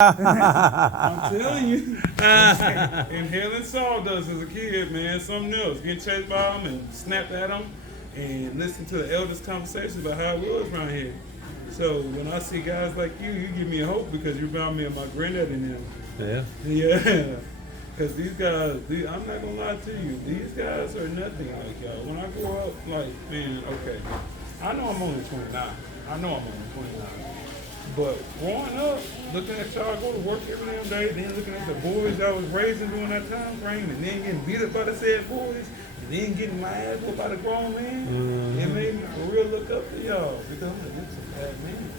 I'm telling you. Inhaling sawdust as a kid, man, something else. Getting chased by them and snapped at them and listen to the elders' conversations about how it was around here. So when I see guys like you give me a hope because you remind me of my granddad and them. Yeah. Yeah. Because these guys, I'm not going to lie to you, these guys are nothing like y'all. When I grow up, like, man, okay, I know I'm only 29. I know I'm only 29. But growing up, looking at y'all go to work every damn day, then looking at the boys I was raising during that time frame, and then getting beat up by the said boys, and then getting my ass whooped by the grown man, it made me for real look up to y'all because I'm like, this is a bad man.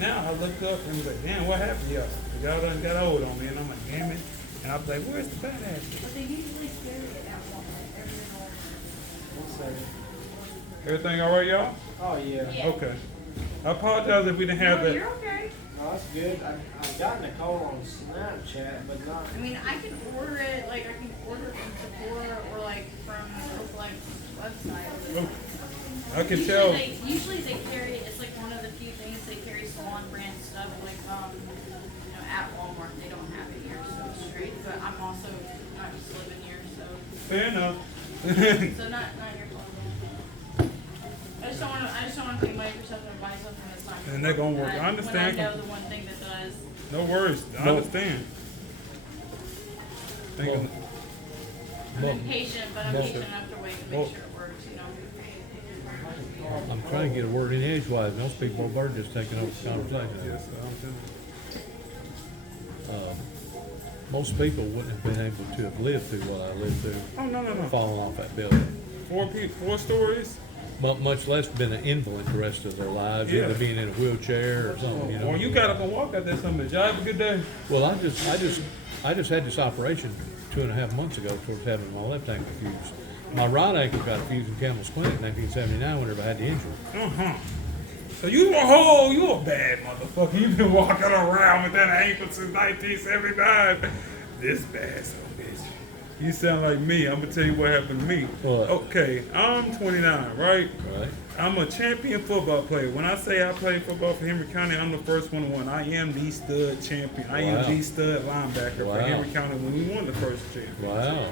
Now I look up and was like, damn, what happened to y'all? Y'all done got old on me, and I'm like, damn it. And I was like, where's the badass? But they usually carry it at Walmart. Everything all right, y'all? Oh, yeah. Yeah. Okay. I apologize if we didn't have No, that. you're okay. No, that's good. I've gotten a call on Snapchat, but not. I mean, I can order it, like, I can order it from Sephora or, like, from Herbalife's website. Oh, I can Usually tell. Usually they carry, it's like one of the few things they carry salon brand stuff, like, at Walmart. They don't have it here, so it's straight. But I'm also not just living here, so. Fair enough. So not your fault. I just don't want to pay money for something and buy something that's not gonna And they're gonna work. When I understand. When I know the one thing that does. No worries. I understand. Well, I'm impatient, but I'm patient enough to wait to make well- sure it works, you know. I'm trying to get a word in edgewise. Most people are just taking over the conversation. Yes, I'm telling Most people wouldn't have been able to have lived through what I lived through, you. Oh no. falling off that building. Four stories. But much less been an invalid the rest of their lives, Yeah. either being in a wheelchair or something. You know. Or you got up and walked out there something. Y'all have a good day. Well, I just had this operation 2.5 months ago towards having my left ankle fused. My right ankle got fused in Campbell's Clinic in 1979 whenever I had the injury. So you a bad motherfucker. You've been walking around with that ankle since 1979. This bad son of a bitch. You sound like me. I'm gonna tell you what happened to me. What? Okay, I'm 29, right? Right. I'm a champion football player. When I say I played football for Henry County, I'm the first one to win. I am the stud champion. I am Wow. the stud linebacker for Wow. Henry County when we won the first championship. Wow.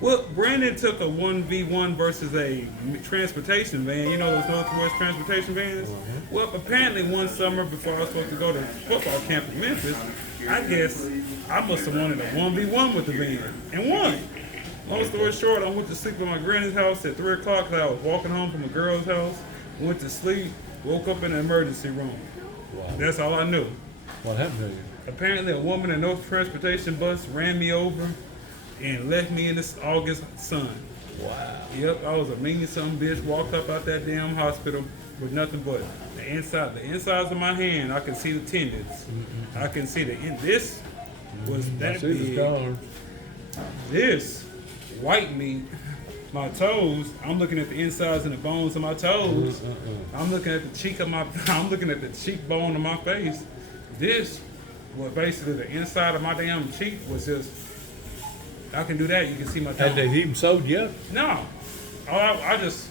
Well, Brandon took a 1v1 versus a transportation van. You know those Northwest transportation vans? Well, apparently one summer before I was supposed to go to football camp in Memphis, I guess I must have wanted a 1v1 with the van and won. Long story short, I went to sleep at my granny's house at 3 o'clock because I was walking home from a girl's house. Went to sleep, woke up in the emergency room. Wow. That's all I knew. What happened to you? Apparently a woman in no transportation bus ran me over and left me in this August sun. Wow. Yep, I was a mean son of a bitch, walked up out that damn hospital with nothing but the insides of my hand, I can see the tendons. I can see this was I that see the big. scars. This white meat, my toes, I'm looking at the insides and the bones of my toes. I'm looking at the I'm looking at the cheekbone of my face. This was basically the inside of my damn cheek was just, I can do that, you can see my Had toes. they even sewed you up? No. I just,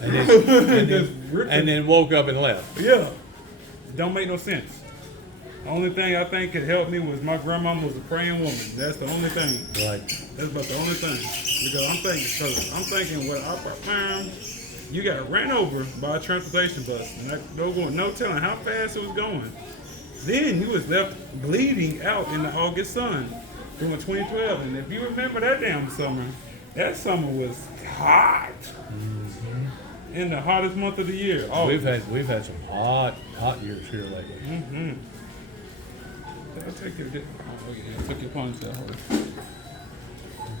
And then, just ripped and it. then woke up and left. Yeah. Don't make no sense. The only thing I think could help me was my grandmama was a praying woman. That's the only thing. Right. That's about the only thing. Because I'm thinking what I found, you got ran over by a transportation bus. And no telling how fast it was going. Then you was left bleeding out in the August sun during 2012. And if you remember that damn summer, that summer was hot. In the hottest month of the year. Oh, We've had some hot years here lately. I'll take your dick. Oh, yeah, I took your ponytail. Hold it.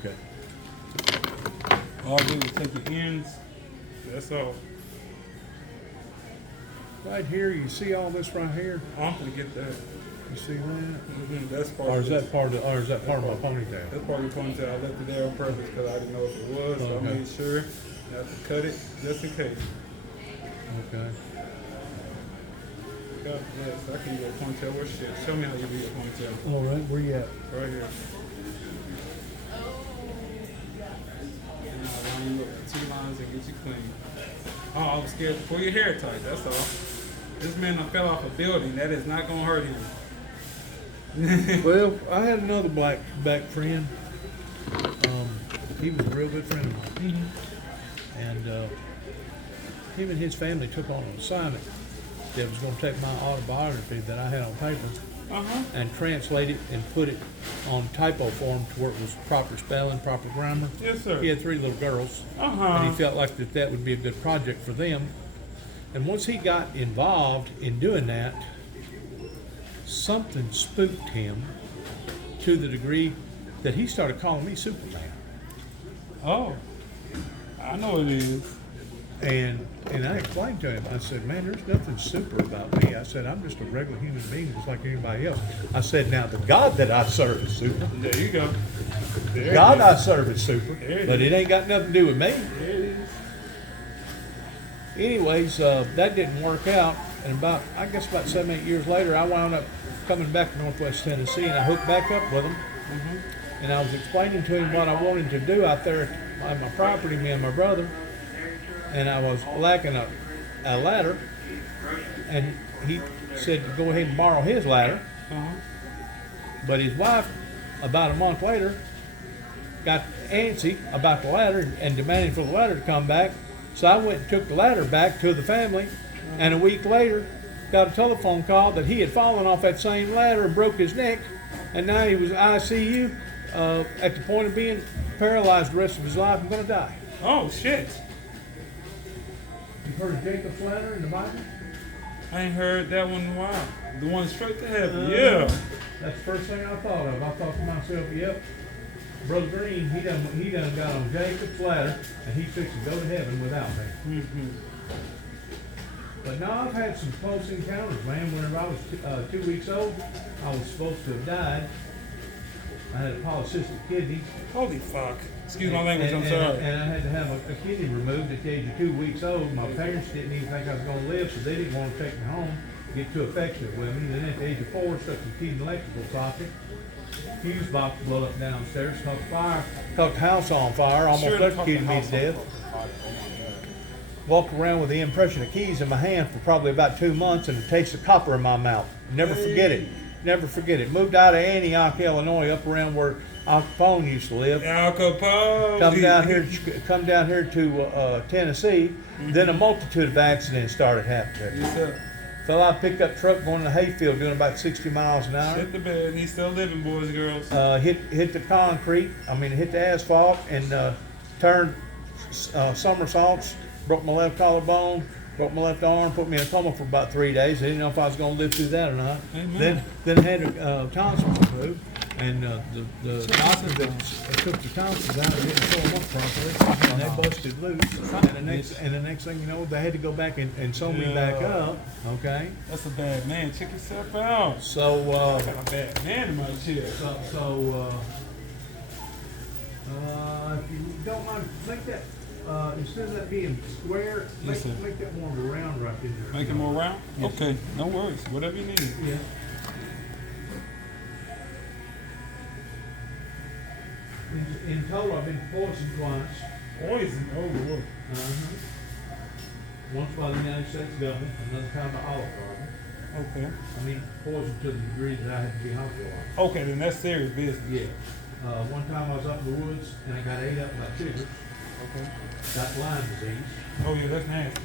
Okay. All I do is take your ends. That's all. Right here, you see all this right here? I'm gonna get that. You see that? That's part Or of is this. that part of my ponytail? That's part of your ponytail. I left it there on purpose because I didn't know if it was. So I Okay. made sure not to cut it just in case. Okay. God bless. I can do a ponytail. Where's shit? Show me how you do your ponytail. All right, where you at? Right here. And I'll line you up with 2 lines and get you clean. Oh, I was scared to pull your hair tight. That's all. This man done fell off a building. That is not gonna hurt him. Well, I had another black friend. He was a real good friend of mine. And him and his family took on an assignment that was going to take my autobiography that I had on paper and translate it and put it on typo form to where it was proper spelling, proper grammar. Yes, sir. He had 3 little girls, and he felt like that would be a good project for them. And once he got involved in doing that, something spooked him to the degree that he started calling me Superman. Oh, I know it is. And I explained to him, I said, man, there's nothing super about me. I said, I'm just a regular human being just like anybody else. I said, now the God that I serve is super. There you go. There God it I serve is super, There it but it ain't got nothing to do with me. is. There it is. Anyways, that didn't work out. And about 7, 8 years later, I wound up coming back to Northwest Tennessee, and I hooked back up with him. And I was explaining to him what I wanted to do out there on my property, me and my brother. And I was lacking a ladder, and he said to go ahead and borrow his ladder. But his wife, about a month later, got antsy about the ladder and demanding for the ladder to come back. So I went and took the ladder back to the family, and a week later got a telephone call that he had fallen off that same ladder and broke his neck, and now he was ICU at the point of being paralyzed the rest of his life and going to die. Oh shit! You've heard of Jacob's ladder in the Bible? I ain't heard that one in a while. The one straight to heaven. Yeah. That's the first thing I thought of. I thought to myself, yep, Brother Green, he done got on Jacob's ladder, and he's fixing to go to heaven without me. But now I've had some close encounters, man. Whenever I was 2 weeks old, I was supposed to have died. I had a polycystic kidney. Holy fuck! Excuse my language. I'm sorry. And I had to have a kidney removed at the age of 2 weeks old. My parents didn't even think I was going to live, so they didn't want to take me home, get too affectionate with me. Then at the age of 4, stuck the key in the electrical socket. Fuse box blew up downstairs, caught the house on fire, almost electrocuted me to death. Walked around with the impression of keys in my hand for probably about 2 months and the taste of copper in my mouth. Never forget it. Never forget it. Moved out of Antioch, Illinois, up around where Al Capone used to live. Al Capone. Come down here to Tennessee. Then a multitude of accidents started happening. Yes, sir. Fell out, picked up truck going to the hayfield doing about 60 miles an hour. Hit the bed. And he's still living, boys and girls. Hit the concrete. Hit the asphalt and turned somersaults. Broke my left collarbone. Broke my left arm. Put me in a coma for about 3 days. I didn't know if I was going to live through that or not. Amen. Then had tonsils removed. And the doctor that took the tonsils out didn't sew them up properly, and they busted loose. And the next thing you know, they had to go back and sew me back up. Okay. That's a bad man. Check yourself out. So I got a bad man in my chair. if you don't mind, make that instead of that being square, Yes, make that more of a round right in there. Make it more round? Yes. Okay, no worries. Whatever you need. Yeah. In total, I've been poisoned twice. Poison. Oh, Lord. Once by the United States government, another time by Olive Garden. Okay. Poisoned to the degree that I had to be hospitalized. Okay, then that's serious business. Yeah. One time I was up in the woods and I got ate up by chiggers. Okay. Got Lyme disease. Oh, yeah, that's nasty.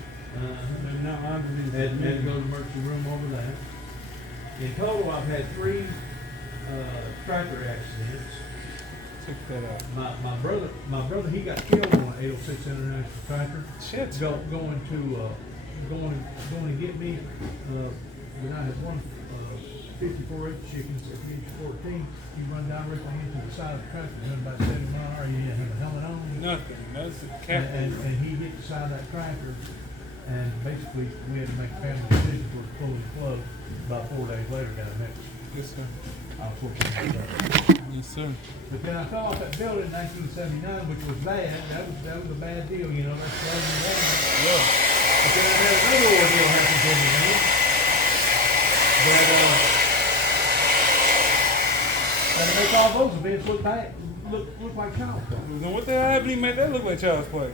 No, I believe Had to go to the emergency room over that. In total, I've had 3 tractor accidents. Check that out. My brother, he got killed on an 806 International tractor. Shit. Going to get me. When I had 54 chickens at the age of 14, he run directly into the side of the tractor, doing about 70 miles an hour. He didn't have a helmet on. Nothing. That's a And, cat. and he hit the side of that tractor, and basically we had to make a family decision for the pulling the plug. About 4 days later, got a next. Yes, sir. I was fortunate. Yes, sir. But then I fell off that building in 1979, which was bad. That was a bad deal, you know. That's flooding and water. Yeah. But then I had another ordeal happen to me, man. That make all those events look bad, look like child's play. Then what the hell happened? He made that look like child's play.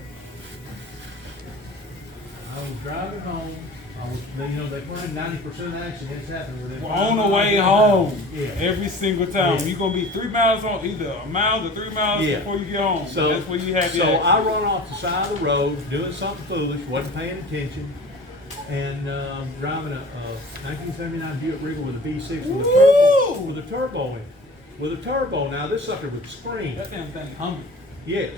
I was driving home They claim 90% of accidents happen within. Well, 5 on the miles way of an hour. home, Yeah. every single time, Yeah. you're gonna be 3 miles on either a mile or 3 miles Yeah. before you get home. So That's where you have So your I run off the side of the road, doing something foolish, wasn't paying attention, and driving a 1979 Buick Regal with a V6 with a turbo, Woo! with a turbo in it. With a turbo. Now this sucker would scream. That damn thing hungry. Yes.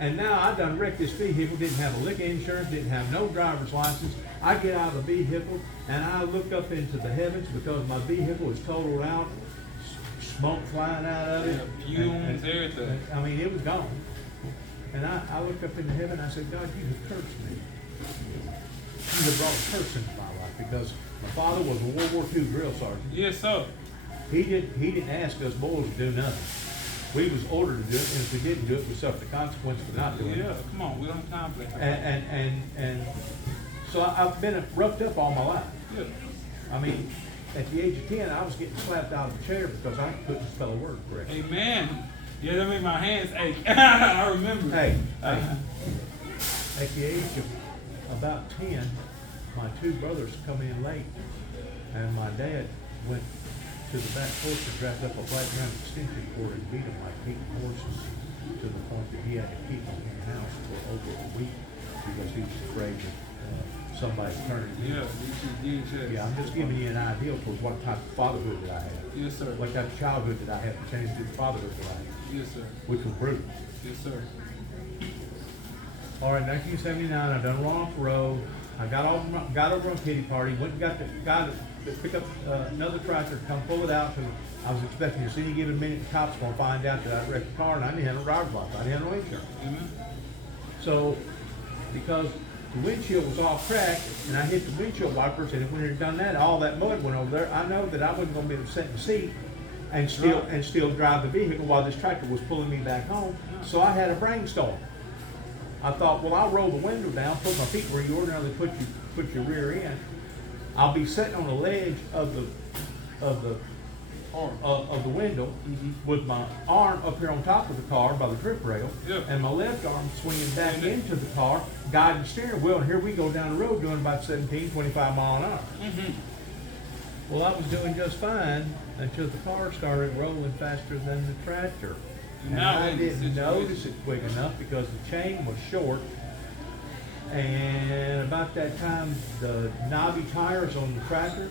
And now I done wrecked this vehicle, didn't have a lick of insurance, didn't have no driver's license. I get out of the vehicle and I look up into the heavens because my vehicle is totaled out, smoke flying out of it. Yeah, fumes, everything. I mean, it was gone. And I looked up into heaven and I said, God, you have cursed me. You have brought a curse into my life because my father was a World War II drill sergeant. Yes, sir. He didn't ask us boys to do nothing. We was ordered to do it, and if we didn't do it, we suffered the consequence for not doing Yeah, it. come on, we don't have time for that. And so I've been roughed up all my life. Yeah. I mean, at the age of 10, I was getting slapped out of the chair because I couldn't spell a word correctly. Amen. Yeah, that made my hands ache. I remember. Hey, at the age of about 10, my two brothers come in late, and my dad went to the back porch and dragged up a flat ground extension cord and beat them like beating horses to the point that he had to keep them in the house for over a week because he was afraid that somebody turning him. Yeah, Yeah, I'm just giving you an idea for what type of fatherhood that I had. Yes, sir. What type of childhood that I had pertaining to the fatherhood that I had, Yes, sir. which was brutal. Yes, sir. All right, 1979, I done run off the road. I got over on Kitty Party, went and got the guy to pick up another tractor to come pull it out, because I was expecting to see any given minute the cops gonna find out that I wrecked the car and I didn't have no driver's license, I didn't have no insurance. Amen. So, because the windshield was all cracked and I hit the windshield wipers, and when it had done that, all that mud went over there, I know that I wasn't gonna be able to sit in the seat and still drive the vehicle while this tractor was pulling me back home. So I had a brainstorm. I thought, well, I'll roll the window down, put my feet where you ordinarily put your rear end. I'll be sitting on the ledge of the window with my arm up here on top of the car by the grip rail, and my left arm swinging back into the car, guiding the steering wheel, and here we go down the road doing about 17, 25 mile an hour. Well, I was doing just fine until the car started rolling faster than the tractor. And I didn't notice it quick enough because the chain was short. And about that time, the knobby tires on the tractor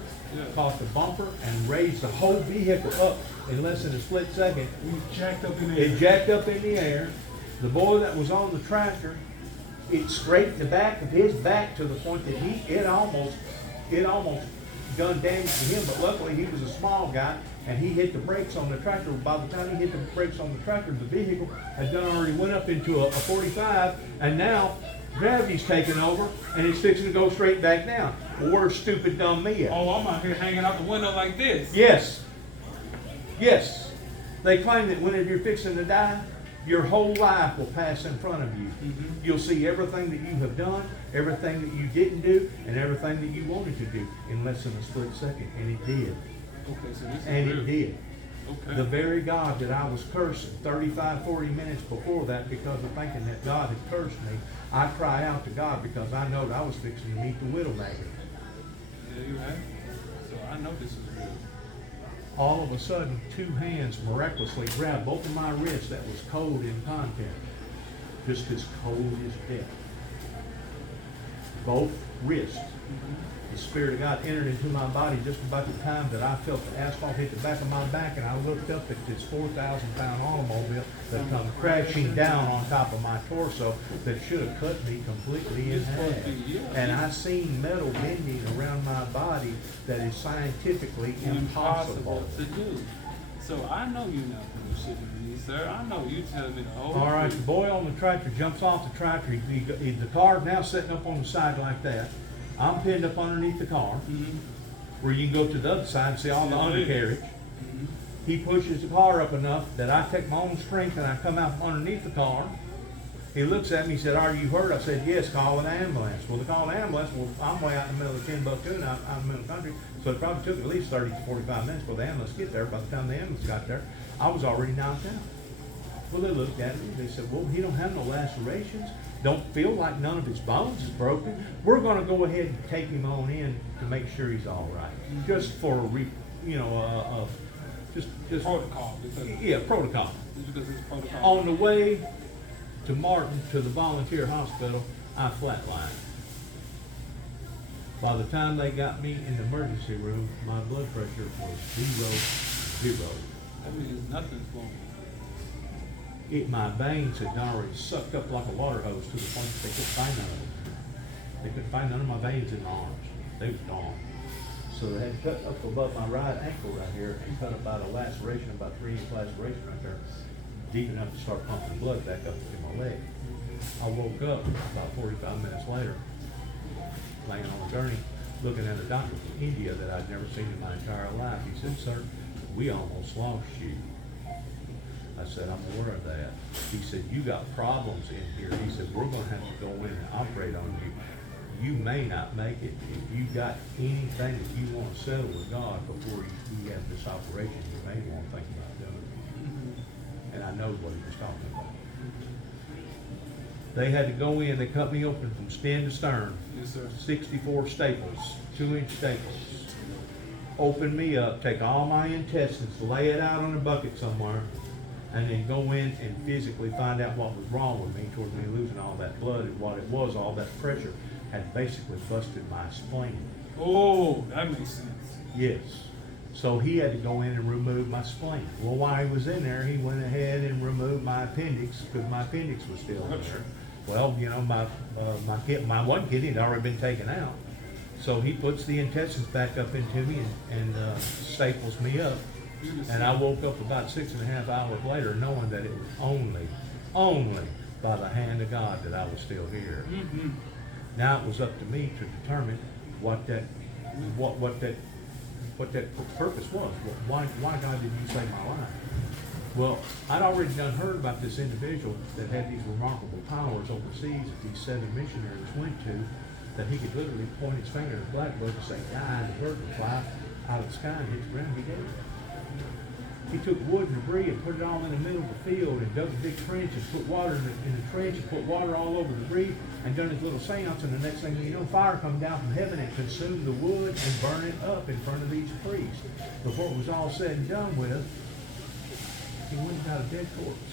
caught the bumper and raised the whole vehicle up in less than a split second. We jacked up in the air. It jacked up in the air. The boy that was on the tractor, it scraped the back of his back to the point that it almost done damage to him, but luckily he was a small guy and he hit the brakes on the tractor. By the time he hit the brakes on the tractor, the vehicle had done already went up into a 45, and now gravity's taking over and it's fixing to go straight back down. Where's stupid dumb me at? Oh, I'm out here hanging out the window like this. Yes. Yes. They claim that whenever you're fixing to die, your whole life will pass in front of you. You'll see everything that you have done, everything that you didn't do, and everything that you wanted to do in less than a split second. And it did. Okay, so this is And real. it did. Okay. The very God that I was cursing 35, 40 minutes before that because of thinking that God had cursed me, I cry out to God because I know that I was fixing to meet the widow maggot. Yeah, you have. So I know this is real. All of a sudden, two hands miraculously grabbed both of my wrists that was cold in contact. Just as cold as death. Both wrists. The Spirit of God entered into my body just about the time that I felt the asphalt hit the back of my back, and I looked up at this 4,000-pound automobile that come crashing down on top of my torso that should have cut me completely in half. And I seen metal bending around my body that is scientifically impossible. to do. So I know you're not going to shit to me, sir. I know you telling me the whole All right, the truth. boy on the tractor jumps off the tractor. The car's now sitting up on the side like that. I'm pinned up underneath the car, where you can go to the other side and see all the undercarriage. He pushes the car up enough that I take my own strength and I come out from underneath the car. He looks at me, he said, "Are you hurt?" I said, "Yes, call an ambulance." Well, they call an ambulance. Well, I'm way out in the middle of Timbuktu and I'm in the middle of the country, so it probably took at least 30 to 45 minutes for the ambulance to get there. By the time the ambulance got there, I was already knocked out. Well, they looked at me, they said, "Well, he don't have no lacerations." don't feel like none of his bones is broken. We're gonna go ahead and take him on in to make sure he's all right. Just for, just Protocol, because yeah, protocol. because it's protocol. On the way to Martin, to the volunteer hospital, I flatlined. By the time they got me in the emergency room, my blood pressure was 0. That means nothing's wrong. My veins had already sucked up like a water hose to the point that they couldn't find none of them. They couldn't find none of my veins in my arms. They was gone. So they had cut up above my right ankle right here and cut about a laceration, about 3-inch laceration right there, deep enough to start pumping blood back up to my leg. I woke up about 45 minutes later, laying on the gurney, looking at a doctor from India that I'd never seen in my entire life. He said, "Sir, we almost lost you." I said, "I'm aware of that." He said, "You got problems in here." He said, "We're gonna have to go in and operate on you. You may not make it. If you got anything that you want to settle with God before you have this operation, you may want to think about doing it." And I know what he was talking about. They had to go in, they cut me open from stem to stern. Yes, sir. 64 staples, 2-inch staples. Open me up, take all my intestines, lay it out on a bucket somewhere, and then go in and physically find out what was wrong with me toward me losing all that blood. And what it was, all that pressure had basically busted my spleen. Oh, that makes sense. Yes. So he had to go in and remove my spleen. Well, while he was in there, he went ahead and removed my appendix because my appendix was still in there. Well, my one kidney had already been taken out. So he puts the intestines back up into me and staples me up. And I woke up about 6.5 hours later knowing that it was only by the hand of God that I was still here. Mm-hmm. Now it was up to me to determine what that purpose was. Why God did you save my life? Well, I'd already heard about this individual that had these remarkable powers overseas that these 7 missionaries went to, that he could literally point his finger at a black book and say, "Die," and the bird would fly out of the sky and hit the ground. He did it. He took wood and debris and put it all in the middle of the field and dug a big trench and put water in the trench and put water all over the debris and done his little seance, and the next thing you know, fire come down from heaven and consumed the wood and burn it up in front of these priests. Before it was all said and done with, he went and got a dead corpse.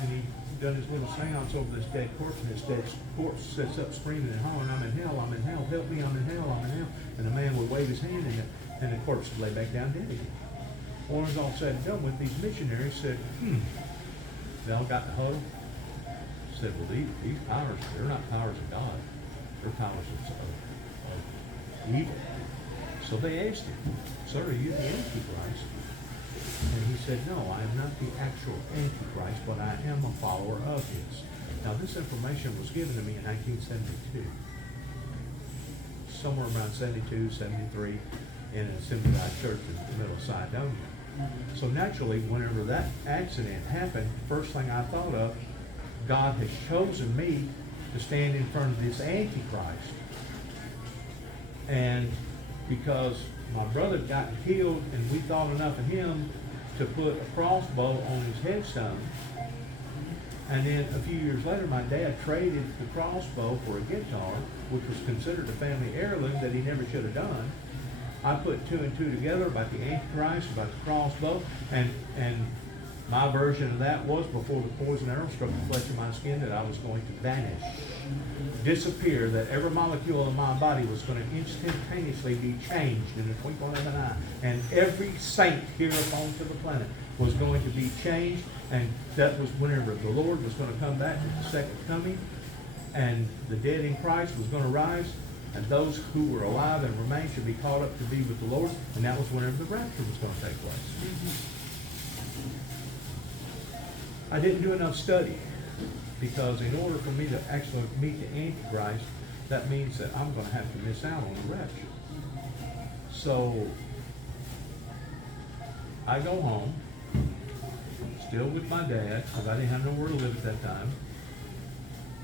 And he done his little seance over this dead corpse, and this dead corpse sits up screaming and hollering, "I'm in hell, I'm in hell, help me, I'm in hell, I'm in hell." And the man would wave his hand and the corpse would lay back down dead again. When it was all said and done with, these missionaries said, they all got in a huddle, said, "Well, these powers, they're not powers of God, they're powers of evil." So they asked him, "Sir, are you the Antichrist?" And he said, "No, I am not the actual Antichrist, but I am a follower of his." Now, this information was given to me in 1972, somewhere around 72, 73, in an Assembly-God church in the middle of Cydonia. So naturally, whenever that accident happened, first thing I thought of, God has chosen me to stand in front of this Antichrist. And because my brother got killed and we thought enough of him to put a crossbow on his headstone, and then a few years later my dad traded the crossbow for a guitar, which was considered a family heirloom that he never should have done. I put 2 and 2 together about the Antichrist, about the crossbow, and my version of that was, before the poison arrow struck the flesh of my skin, that I was going to vanish, disappear, that every molecule of my body was going to instantaneously be changed in the twinkling of an eye, and every saint here upon the planet was going to be changed, and that was whenever the Lord was going to come back at the second coming, and the dead in Christ was going to rise, and those who were alive and remained should be caught up to be with the Lord, and that was whenever the rapture was going to take place. I didn't do enough study, because in order for me to actually meet the Antichrist, that means that I'm going to have to miss out on the rapture. So I go home, still with my dad, because I didn't have nowhere to live at that time.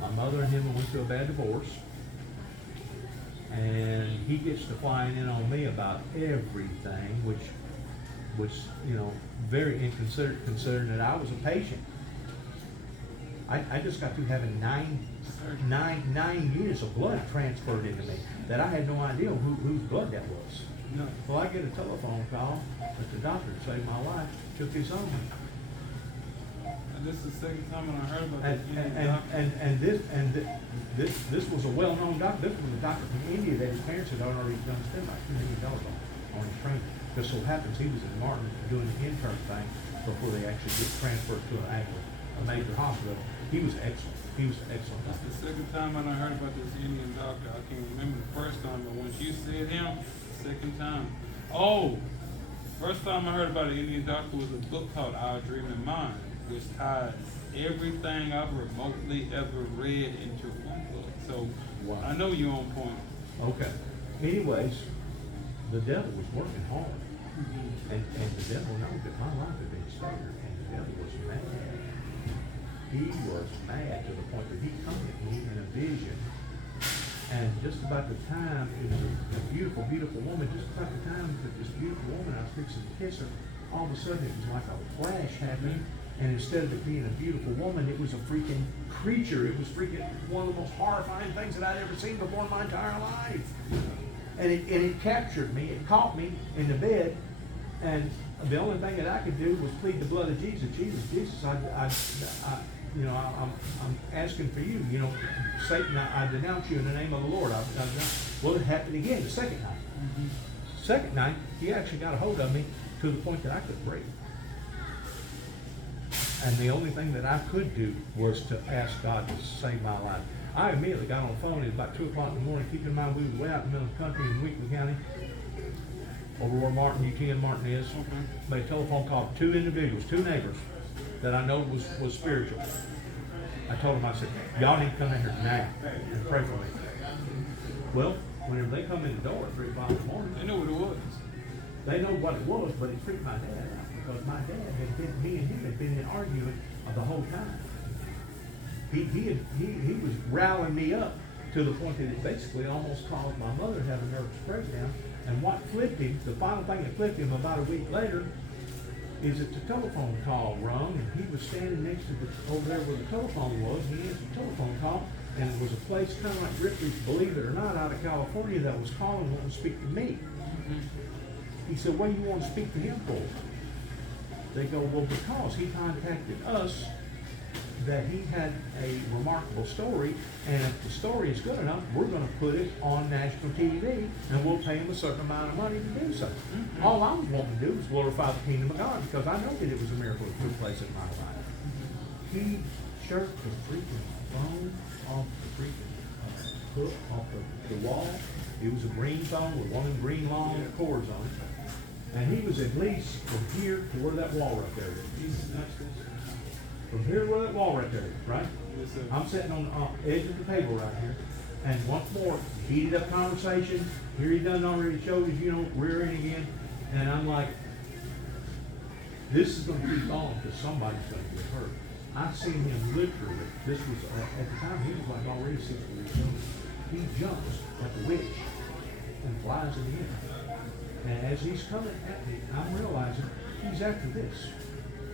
My mother and him went through a bad divorce. And he gets to flying in on me about everything, which was, very inconsiderate, considering that I was a patient. I just got through having nine units of blood transferred into me that I had no idea whose blood that was. No. Well, I get a telephone call that the doctor saved my life, took his own. And this is the second time when I heard about this. This was a well-known doctor. This was a doctor from India that his parents had already done spend like $2 million on his training. Just so happens he was in Martin doing the intern thing before they actually get transferred to a major hospital. He was excellent. He was excellent. That's the second time I heard about this Indian doctor. I can't remember the first time, but once you said him, second time. Oh, first time I heard about an Indian doctor was a book called Our Dreaming Mind, which ties everything I've remotely ever read into one book. So Wow. I know you're on point. Okay. Anyways, the devil was working hard. And the devil knew that my life had been spared, and the devil was mad. He was mad to the point that he come at me in a vision. And just about the time, it was a beautiful, beautiful woman, just about the time that this beautiful woman, I was fixing to kiss her, all of a sudden it was like a flash happening, and instead of it being a beautiful woman, it was a freaking creature. It was freaking one of the most horrifying things that I'd ever seen before in my entire life. And it captured me, it caught me in the bed, and the only thing that I could do was plead the blood of Jesus. Jesus, I'm asking for you, Satan, I denounce you in the name of the Lord. Well, it happened again the second night. Second night, he actually got a hold of me to the point that I could breathe. And the only thing that I could do was to ask God to save my life. I immediately got on the phone. It was about 2 o'clock in the morning. Keep in mind, we were way out in the middle of the country in Wheaton County, over where UT and Martin is. Made a telephone call to 2 individuals, 2 neighbors that I know was spiritual. I told them, I said, y'all need to come in here now and pray for me. Well, whenever they come in the door at 3 o'clock in the morning, They know what it was. they know what it was, but it freaked my dad out because my dad me and him had been in argument the whole time. He was rallying me up to the point that it basically almost caused my mother to have a nervous breakdown. And what flipped him, the final thing that flipped him about a week later, is that the telephone call rung, and he was standing next to over there where the telephone was. He answered the telephone call, and it was a place kind of like Ripley's, believe it or not, out of California that was calling, wanting to speak to me. He said, "What do you want to speak to him for?" They go, "Well, because he contacted us that he had a remarkable story, and if the story is good enough, we're going to put it on national TV, and we'll pay him a certain amount of money to do so." All I was wanting to do was glorify the kingdom of God, because I know that it was a miracle that took place in my life. He jerked the freaking phone off the freaking hook, off the wall. It was a green phone with one of them green long cords on it. And he was at least from here to where that wall right there is. From here to where that wall right there is, right? Yes, sir. I'm sitting on the edge of the table right here. And once more, heated up conversation. Here he done already showed his, rear end again. And I'm like, this is going to keep on because somebody's going to get hurt. I seen him literally, this was, at the time, he was like already 6 years old. He jumps like a witch and flies in the air. And as he's coming at me, I'm realizing he's after this.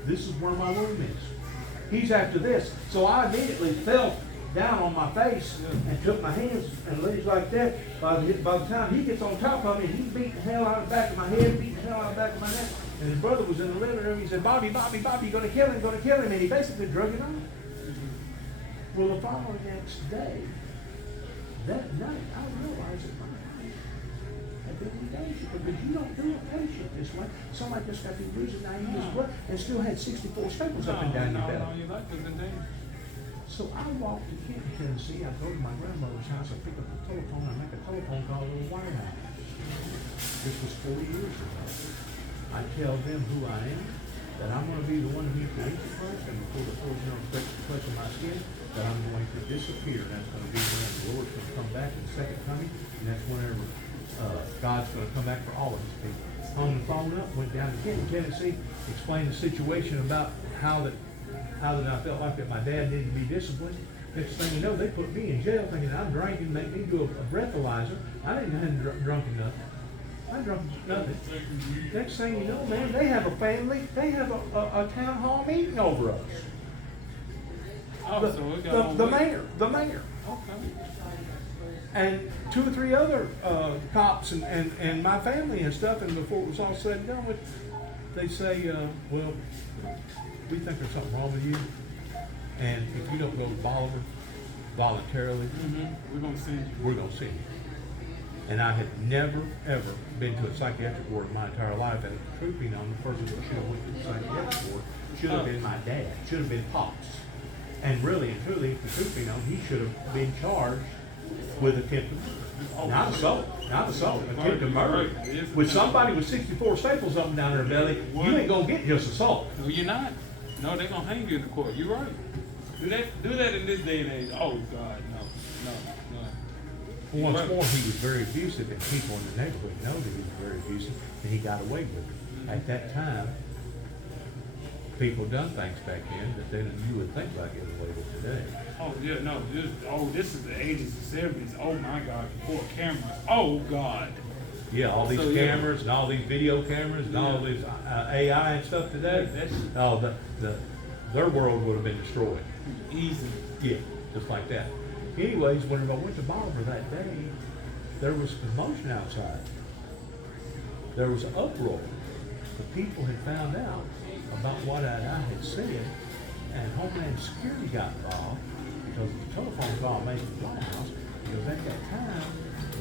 This is where my room is. He's after this. So I immediately fell down on my face and took my hands and legs like that. By the time he gets on top of me, he beat the hell out of the back of my head, beat the hell out of the back of my neck. And his brother was in the living room. He said, Bobby, you're going to kill him, going to kill him. And he basically drug it on. Well, the following next day, that night, I realized that my life had been in danger because you don't do a patient this way. Somebody just got through losing 90 years blood and still had 64 staples up and down your belly. No, your life was in danger. So I walked to Kenton, Tennessee. I go to my grandmother's house. I pick up the telephone. I make a telephone call to the White House. This was 40 years ago. I tell them who I am, that I'm going to be the one who creates the first, and before the full touch of my skin, that I'm going to disappear. And that's going to be when the Lord's going to come back in the second coming, and that's whenever God's going to come back for all of his people. Hung the phone up, went down to Kenton, Tennessee, explained the situation about how that I felt like that my dad needed to be disciplined. Next thing you know, they put me in jail thinking I'm drinking, make me do a breathalyzer. I hadn't drunk nothing. I drunk nothing. Next thing you know, man, they have a family, they have a town hall meeting over us. Oh, the, so it got the more weight. mayor, Okay. and 2 or 3 other cops and my family and stuff. And before it was all said and done with, they say, well, we think there's something wrong with you, and if you don't go to Bolivar voluntarily, We're gonna send you. we're gonna send you. And I had never, ever been to a psychiatric ward in my entire life, and trooping on the person that should have went to the psychiatric ward should have been my dad, should have been Pops. And really and truly, for trooping on, he should have been charged with attempted murder. Not assault, attempted murder. With somebody with 64 staples up and down their belly, you ain't gonna get just assault. No, you're not. No, they're gonna hang you in the court. You're right. Do that in this day and age. Oh God, no. Once more, he was very abusive, and people in the neighborhood know that he was very abusive, and he got away with it. At that time, people done things back then that then you would think about getting away with today. Oh yeah, no. This is the 80s and 70s. Oh my God, before cameras. Oh God. Yeah, all these So, yeah. cameras and all these video cameras and all these AI and stuff today. Their world would have been destroyed. Easy. Yeah, just like that. Anyways, when I went to Bolivar that day, there was commotion outside. There was an uproar. The people had found out about what I had said, and Homeland Security got involved because of the telephone call made to the White House. Because at that time,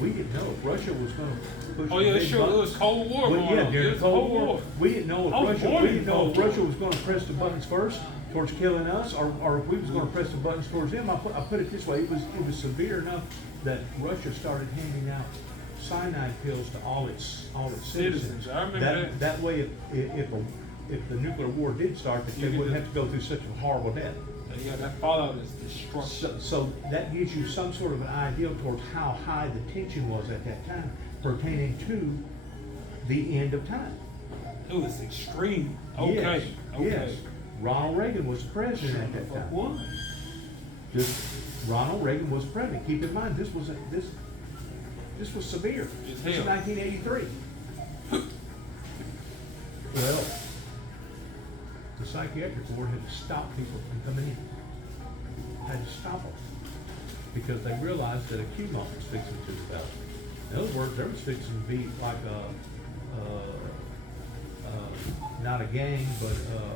we didn't know if Russia was going to push. Oh yeah, the big sure. It button. was Cold War Well, going yeah, on. during It the was Cold War, we didn't know if I was Russia. born We in didn't know Cold if War. Russia was going to press the buttons first towards killing us, or if we was going to press the buttons towards them. I put it this way: it was severe enough that Russia started handing out cyanide pills to all its citizens. I remember that. That way, if the nuclear war did start, that they could wouldn't just- have to go through such a horrible death. Yeah, that fallout is destruction. So that gives you some sort of an idea towards how high the tension was at that time pertaining to the end of time. It was extreme. Okay. Yes, Okay. yes. Ronald Reagan was the president at that time. What? Ronald Reagan was president. Keep in mind, this was severe. It's This is hell. 1983. Well, the psychiatric ward had to stop people from coming in. Had to stop them because they realized that a Q-mont was fixing to develop. In other words, there was fixing to be like not a gang, but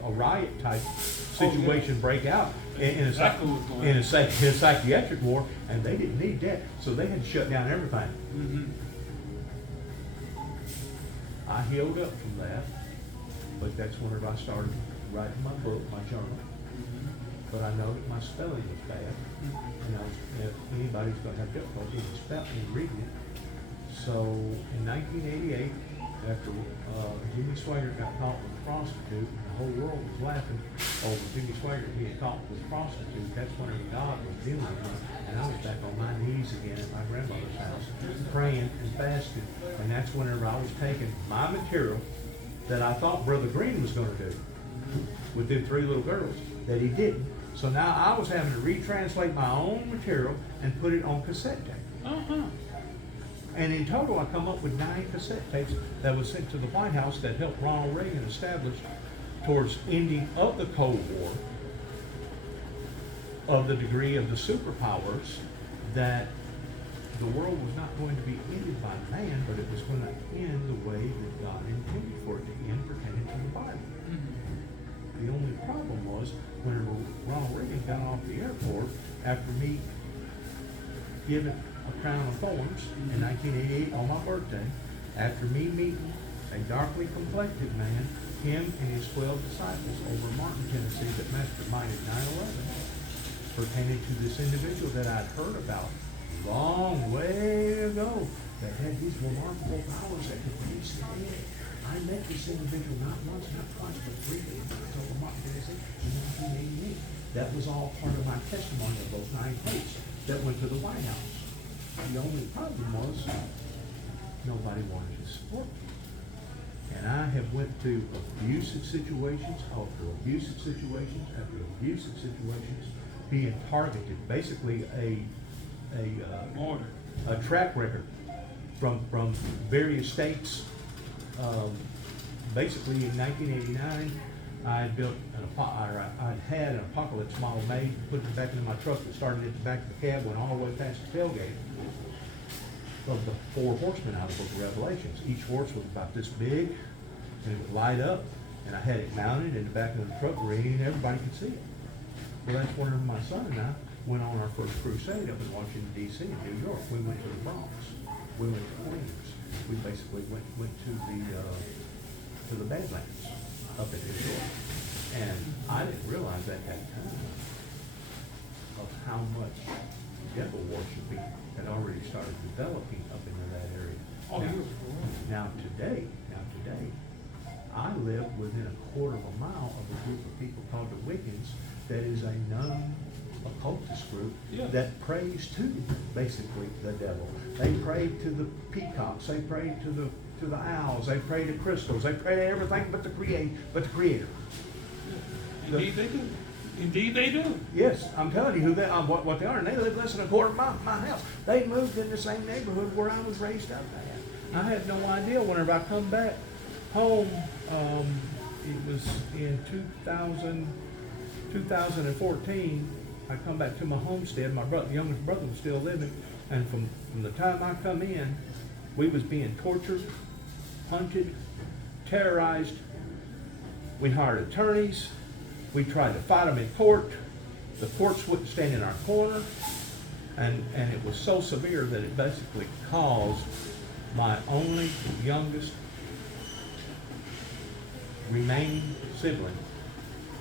a riot type situation break out in a psychiatric ward, and they didn't need that, so they had to shut down everything. Mm-hmm. I healed up from that, but that's whenever I started writing my book, my journal. But I know that my spelling was bad, and if anybody's going to have difficulty in reading it. So in 1988, after Jimmy Swaggart got caught with a prostitute, and the whole world was laughing over Jimmy Swaggart being caught with a prostitute, that's whenever God was dealing with me, and I was back on my knees again at my grandmother's house, praying and fasting, and that's whenever I was taking my material that I thought Brother Green was going to do with them 3 little girls, that he didn't. So now I was having to retranslate my own material and put it on cassette tape. Uh-huh. And in total, I come up with 9 cassette tapes that was sent to the White House that helped Ronald Reagan establish towards ending of the Cold War, of the degree of the superpowers, that the world was not going to be ended by man, but it was going to end the way that God intended for it to end pertaining to the Bible. The only problem was whenever Ronald Reagan got off the airport after me giving a crown of thorns in 1988 on my birthday, after me meeting a darkly complected man, him and his 12 disciples over in Martin, Tennessee, that masterminded 9/11, pertaining to this individual that I'd heard about long way ago, that had these remarkable powers that could release the dead. I met this individual not once, not twice, but 3 days over Martin, Tennessee in 1988. That was all part of my testimony of those 9 tapes that went to the White House. The only problem was nobody wanted to support me. And I have went to abusive situations after abusive situations after abusive situations, being targeted, basically a track record from various states. Basically in 1989, I had built I had an apocalypse model made, put it back into my truck that started at the back of the cab, went all the way past the tailgate of the 4 horsemen out of the book of Revelations. Each horse was about this big, and it would light up, and I had it mounted in the back of the truck, ready, and everybody could see it. Well, that's whenever my son and I went on our first crusade up in Washington, D.C. in New York. We went to the Bronx. We went to Queens. We basically went to the Badlands up in New York. And I didn't realize at that time of how much devil worshiping had already started developing up into that area. Oh, Now today, I live within a quarter of a mile of a group of people called the Wiccans that is a known occultist group that prays to basically the devil. They pray to the peacocks, they pray to the owls, they pray to crystals, they pray to everything but the creator. Indeed they do. Indeed they do. Yes, I'm telling you what they are, and they live less than a quarter of my house. They moved in the same neighborhood where I was raised up at. I had no idea whenever I come back home, it was in 2014, I come back to my homestead. My youngest brother was still living, and from the time I come in, we was being tortured, hunted, terrorized. We hired attorneys. We tried to fight them in court. The courts wouldn't stand in our corner, and it was so severe that it basically caused my only youngest remaining sibling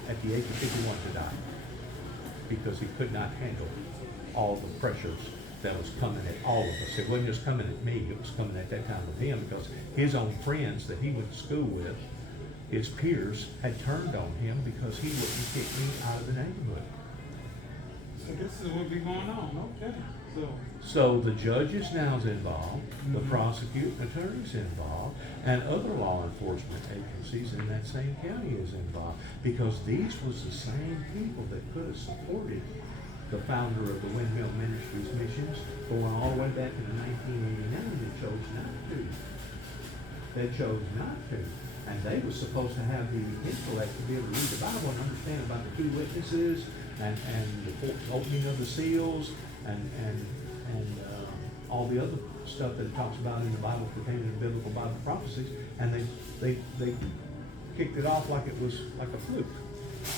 at the age of 51 to die, because he could not handle all the pressures that was coming at all of us. It wasn't just coming at me, it was coming at that time with him, because his own friends that he went to school with, his peers, had turned on him because he wouldn't kick me out of the neighborhood. So this is what be going on, okay. So the judges now is involved, the prosecuting attorneys involved, and other law enforcement agencies in that same county is involved, because these was the same people that could have supported the founder of the Windmill Ministries missions going all the way back to 1989. They chose not to. They chose not to. And they were supposed to have the intellect to be able to read the Bible and understand about the 2 witnesses and the opening of the seals and all the other stuff that it talks about in the Bible pertaining to biblical Bible prophecies, and they kicked it off like it was like a fluke.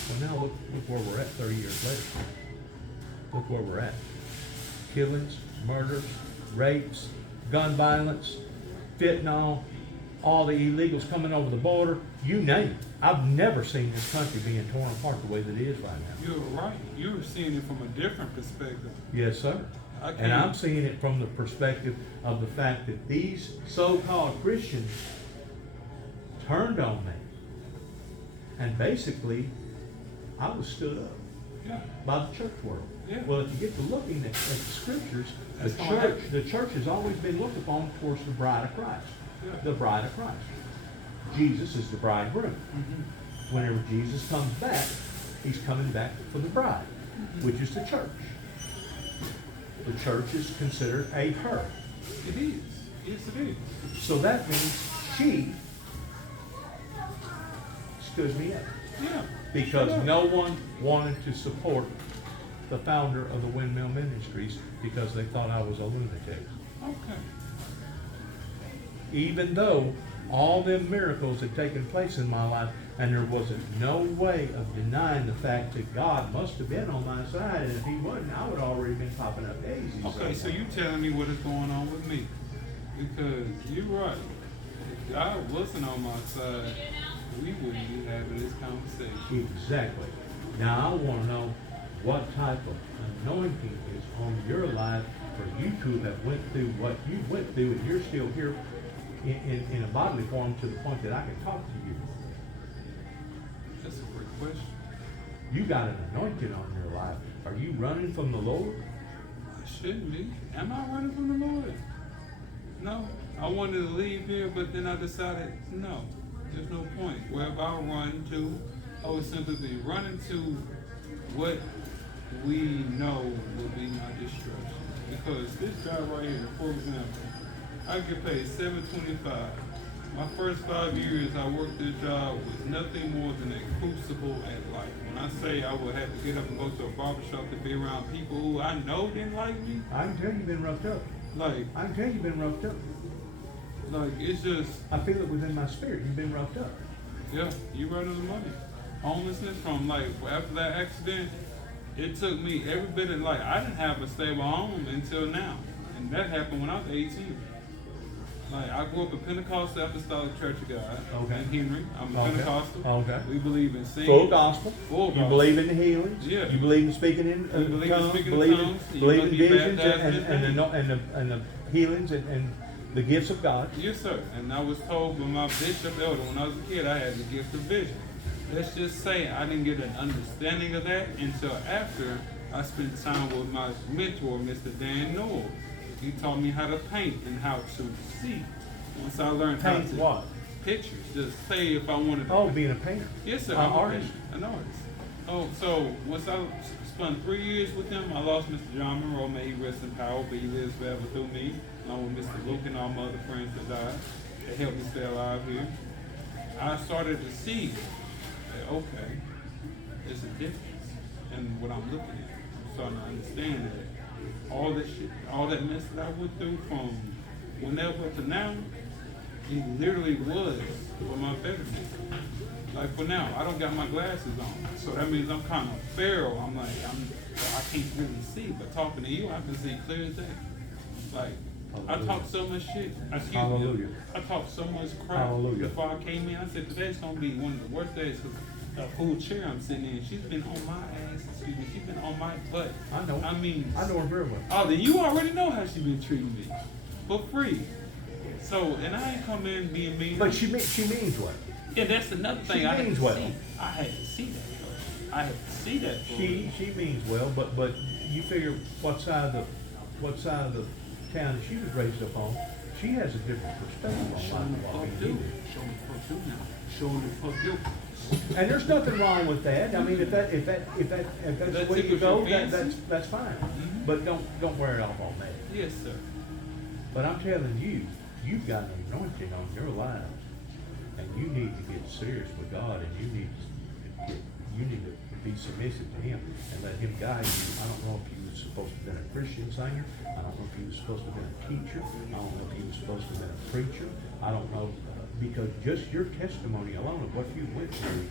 Well, now look where we're at 30 years later. Look where we're at. Killings, murders, rapes, gun violence, fentanyl, all the illegals coming over the border, you name it. I've never seen this country being torn apart the way that it is right now. You're right. You're seeing it from a different perspective. Yes, sir. And I'm seeing it from the perspective of the fact that these so-called Christians turned on me. And basically, I was stood up by the church world. Yeah. Well, if you get to looking at the scriptures, the church has always been looked upon towards the bride of Christ. Yeah. The bride of Christ. Jesus is the bridegroom. Mm-hmm. Whenever Jesus comes back, he's coming back for the bride, which is the church. The church is considered a her. It is. Yes, it is. So that means she stood me up. Yeah. Because no one wanted to support the founder of the Windmill Ministries because they thought I was a lunatic. Okay. Even though all them miracles had taken place in my life, and there wasn't no way of denying the fact that God must have been on my side, and if he wasn't, I would have already been popping up daisies. Okay, so you telling me what is going on with me? Because you're right. If God wasn't on my side, we wouldn't be having this conversation. Exactly. Now I want to know what type of anointing is on your life for you to have went through what you went through, and you're still here in a bodily form to the point that I can talk to you. That's a great question. You got an anointing on your life. Are you running from the Lord? I shouldn't be. Am I running from the Lord? No. I wanted to leave here, but then I decided, no, there's no point. Wherever I run to, I would simply be running to what we know will be my destruction. Because this guy right here, for example, I get paid $7.25 My first 5 years I worked this job was nothing more than a crucible at life. When I say I would have to get up and go to a barbershop to be around people who I know didn't like me, I can tell you've been roughed up. like, I can tell you've been roughed up. it's just, I feel it within my spirit. You've been roughed up. yeah, you right on the money. Homelessness from like after that accident, it took me every bit of like I didn't have a stable home until now, and that happened when I was 18. Like I grew up a Pentecostal Apostolic Church of God Okay. in Henry. I'm a Okay. Pentecostal. Okay. We believe in singing. Full gospel. Full You gospel. believe in the healings. Yeah. You believe in speaking in We believe in tongues. speaking in Believe tongues. You believe must in be visions baptized in and, His name. and the healings and the gifts of God. Yes, sir. And I was told by my bishop elder when I was a kid I had the gift of vision. Let's just say I didn't get an understanding of that until after I spent time with my mentor, Mr. Dan Noel. He taught me how to paint and how to see. Once I learned how Paint to what? pictures, just say if I wanted to. Oh, being a painter. Yes, sir. An I'm a artist. painter, an artist. Oh, so once I spent 3 years with him, I lost Mr. John Monroe. May he rest in power, but he lives forever through me, along with Mr. Luke and all my other friends that died, that helped me stay alive here. I started to see that, okay, there's a difference in what I'm looking at. I'm starting to understand that all that shit, all that mess that I went through from whenever to now, it literally was for my betterment. Like for now, I don't got my glasses on, so that means I'm kind of feral. I can't really see, but talking to you, I can see clear as day. Like I talk so much shit. Excuse Hallelujah. me. I talk so much crap Hallelujah. before I came in. I said today's gonna be one of the worst days because the whole chair I'm sitting in, she's been on my ass. Excuse me, she's been on my butt. I know. I mean, I know her very well. oh, then you already know how she been treating me for free. So, and I ain't come in being mean. But she means what? Yeah, that's another thing She I had means to well. see. I had to see that. Though. I had to see that. For real. She means well, but you figure what side of the town that she was raised up on, she has a different perspective Show on me life fuck than do. you do. Show me fuck do now. Show me fuck do. And there's nothing wrong with that. I mean, if that's That the way you tickles go, your that's fine. Mhm. But don't wear it off on that. Yes, sir. But I'm telling you, you've got an anointing on your life, and you need to get serious with God, and you need to be submissive to Him and let Him guide you. I don't know if you were supposed to have been a Christian singer. I don't know if you were supposed to have been a teacher. I don't know if you were supposed to have been a preacher. I don't know, because just your testimony alone of what you went through,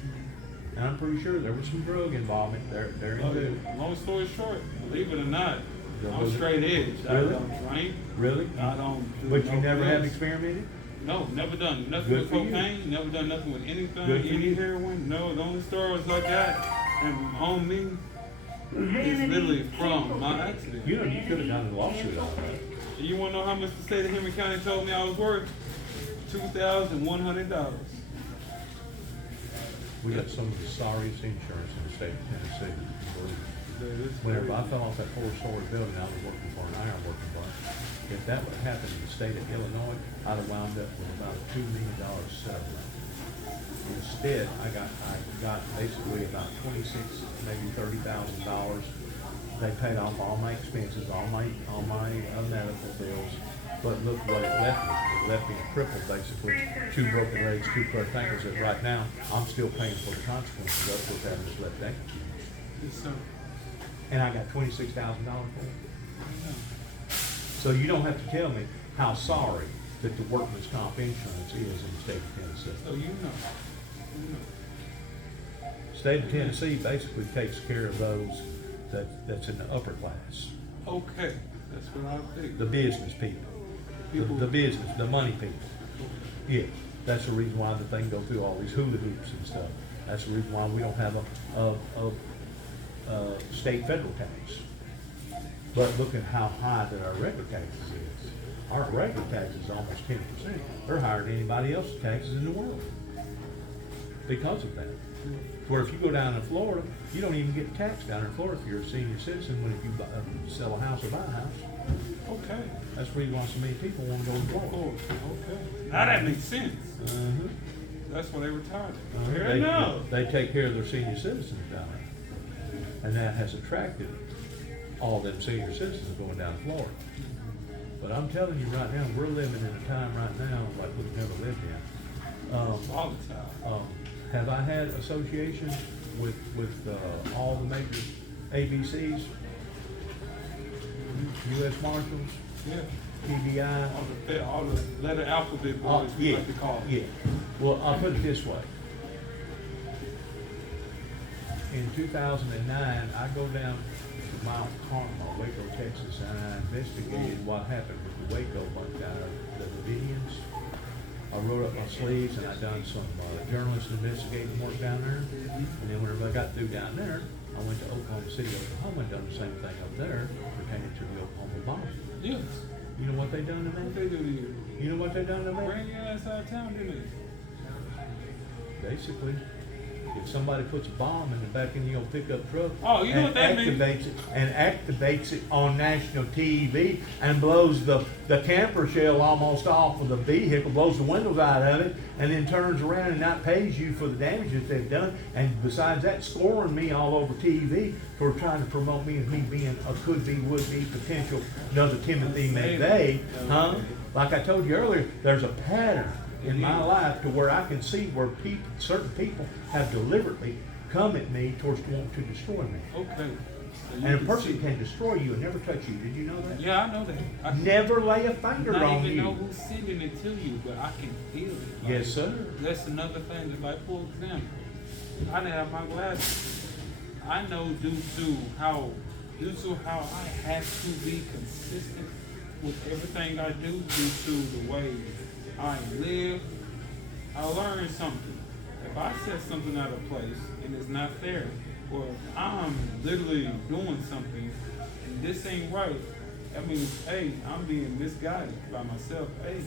and I'm pretty sure there was some drug involvement there in too. Long story short, believe it or not, Yeah, I'm was it? straight edge. I Really? don't drink. Really? I don't do But you no never have drugs. experimented? No, never done nothing Good with for you. cocaine, never done nothing with anything, Good for any you. heroin. No, the only stories I got and on me is literally from my accident. You know, you could have gotten a lawsuit out of that. You wanna know how much the state of Henry County told me I was worth? $2,100. We got some of the sorriest insurance in the state of Tennessee. Whenever I fell off that 4-story building I was working for, an ironworking plant, if that would have happened in the state of Illinois, I'd have wound up with about a $2 million settlement. Instead, I got basically about $26,000, maybe $30,000. They paid off all my expenses, all my medical bills. But look what it left me. It left me crippled, basically. 2 broken legs, 2 crushed ankles. That right now, I'm still paying for the consequences of what's having this left ankle. Yes, sir. And I got $26,000 for it. So you don't have to tell me how sorry that the workman's comp insurance is in the state of Tennessee. So you know. State of Tennessee basically takes care of those that's in the upper class, Okay, that's what I think. the business people, People- the business, the money people. Yeah, that's the reason why the thing go through all these hula hoops and stuff. That's the reason why we don't have a state federal tax. But look at how high that our regular taxes is. Our regular tax is almost 10%. They're higher than anybody else's taxes in the world because of that. Where if you go down in Florida, you don't even get taxed down in Florida if you're a senior citizen when if you sell a house or buy a house. Okay. That's the reason why so many people want to go to Florida. Oh, okay. Now that makes sense. Uh-huh. That's why they retired. They take care of their senior citizens down there. And that has attracted all them senior citizens going down to Florida. But I'm telling you right now, we're living in a time right now like we've never lived in. Volatile. Have I had association with all the major ABCs, U.S. Marshals, Yeah. TBI? All the letter alphabet boys, we Yeah, like to call them. yeah. Well, I'll put it this way. In 2009, I go down to Mount Carmel, Waco, Texas, and I investigated what happened with the Waco bunch out of the Davidians. I rolled up my sleeves and I done some journalist investigating work down there. And then whenever I got through down there, I went to Oklahoma City, Oklahoma, and done the same thing up there pertaining to the Oklahoma bombing. Yes. You know what they done to What me? they do to you? You know what they done to me? Bring your ass out of town, didn't they? Basically, if somebody puts a bomb in the back of your pickup truck Oh, you know what that means? activates it on national TV and blows the camper shell almost off of the vehicle, blows the windows out of it, and then turns around and not pays you for the damage that they've done, and besides that, scoring me all over TV for trying to promote me as me being a could-be, would-be, potential another Timothy McVeigh, huh? Like I told you earlier, there's a pattern in my life to where I can see where certain people have deliberately come at me towards wanting to destroy me. Okay. So you And a can person see. can destroy you and never touch you. Did you know that? Yeah, I know that. I Never lay a finger not on even know you. who's sending it to you, but I can feel it. Like, Yes, sir. That's another thing that, like, for example, I didn't have my glasses. I know due to how I have to be consistent with everything I do due to the way I live, I learned something. If I set something out of place and it's not there, or if I'm literally doing something and this ain't right, that means, hey, I'm being misguided by myself, hey,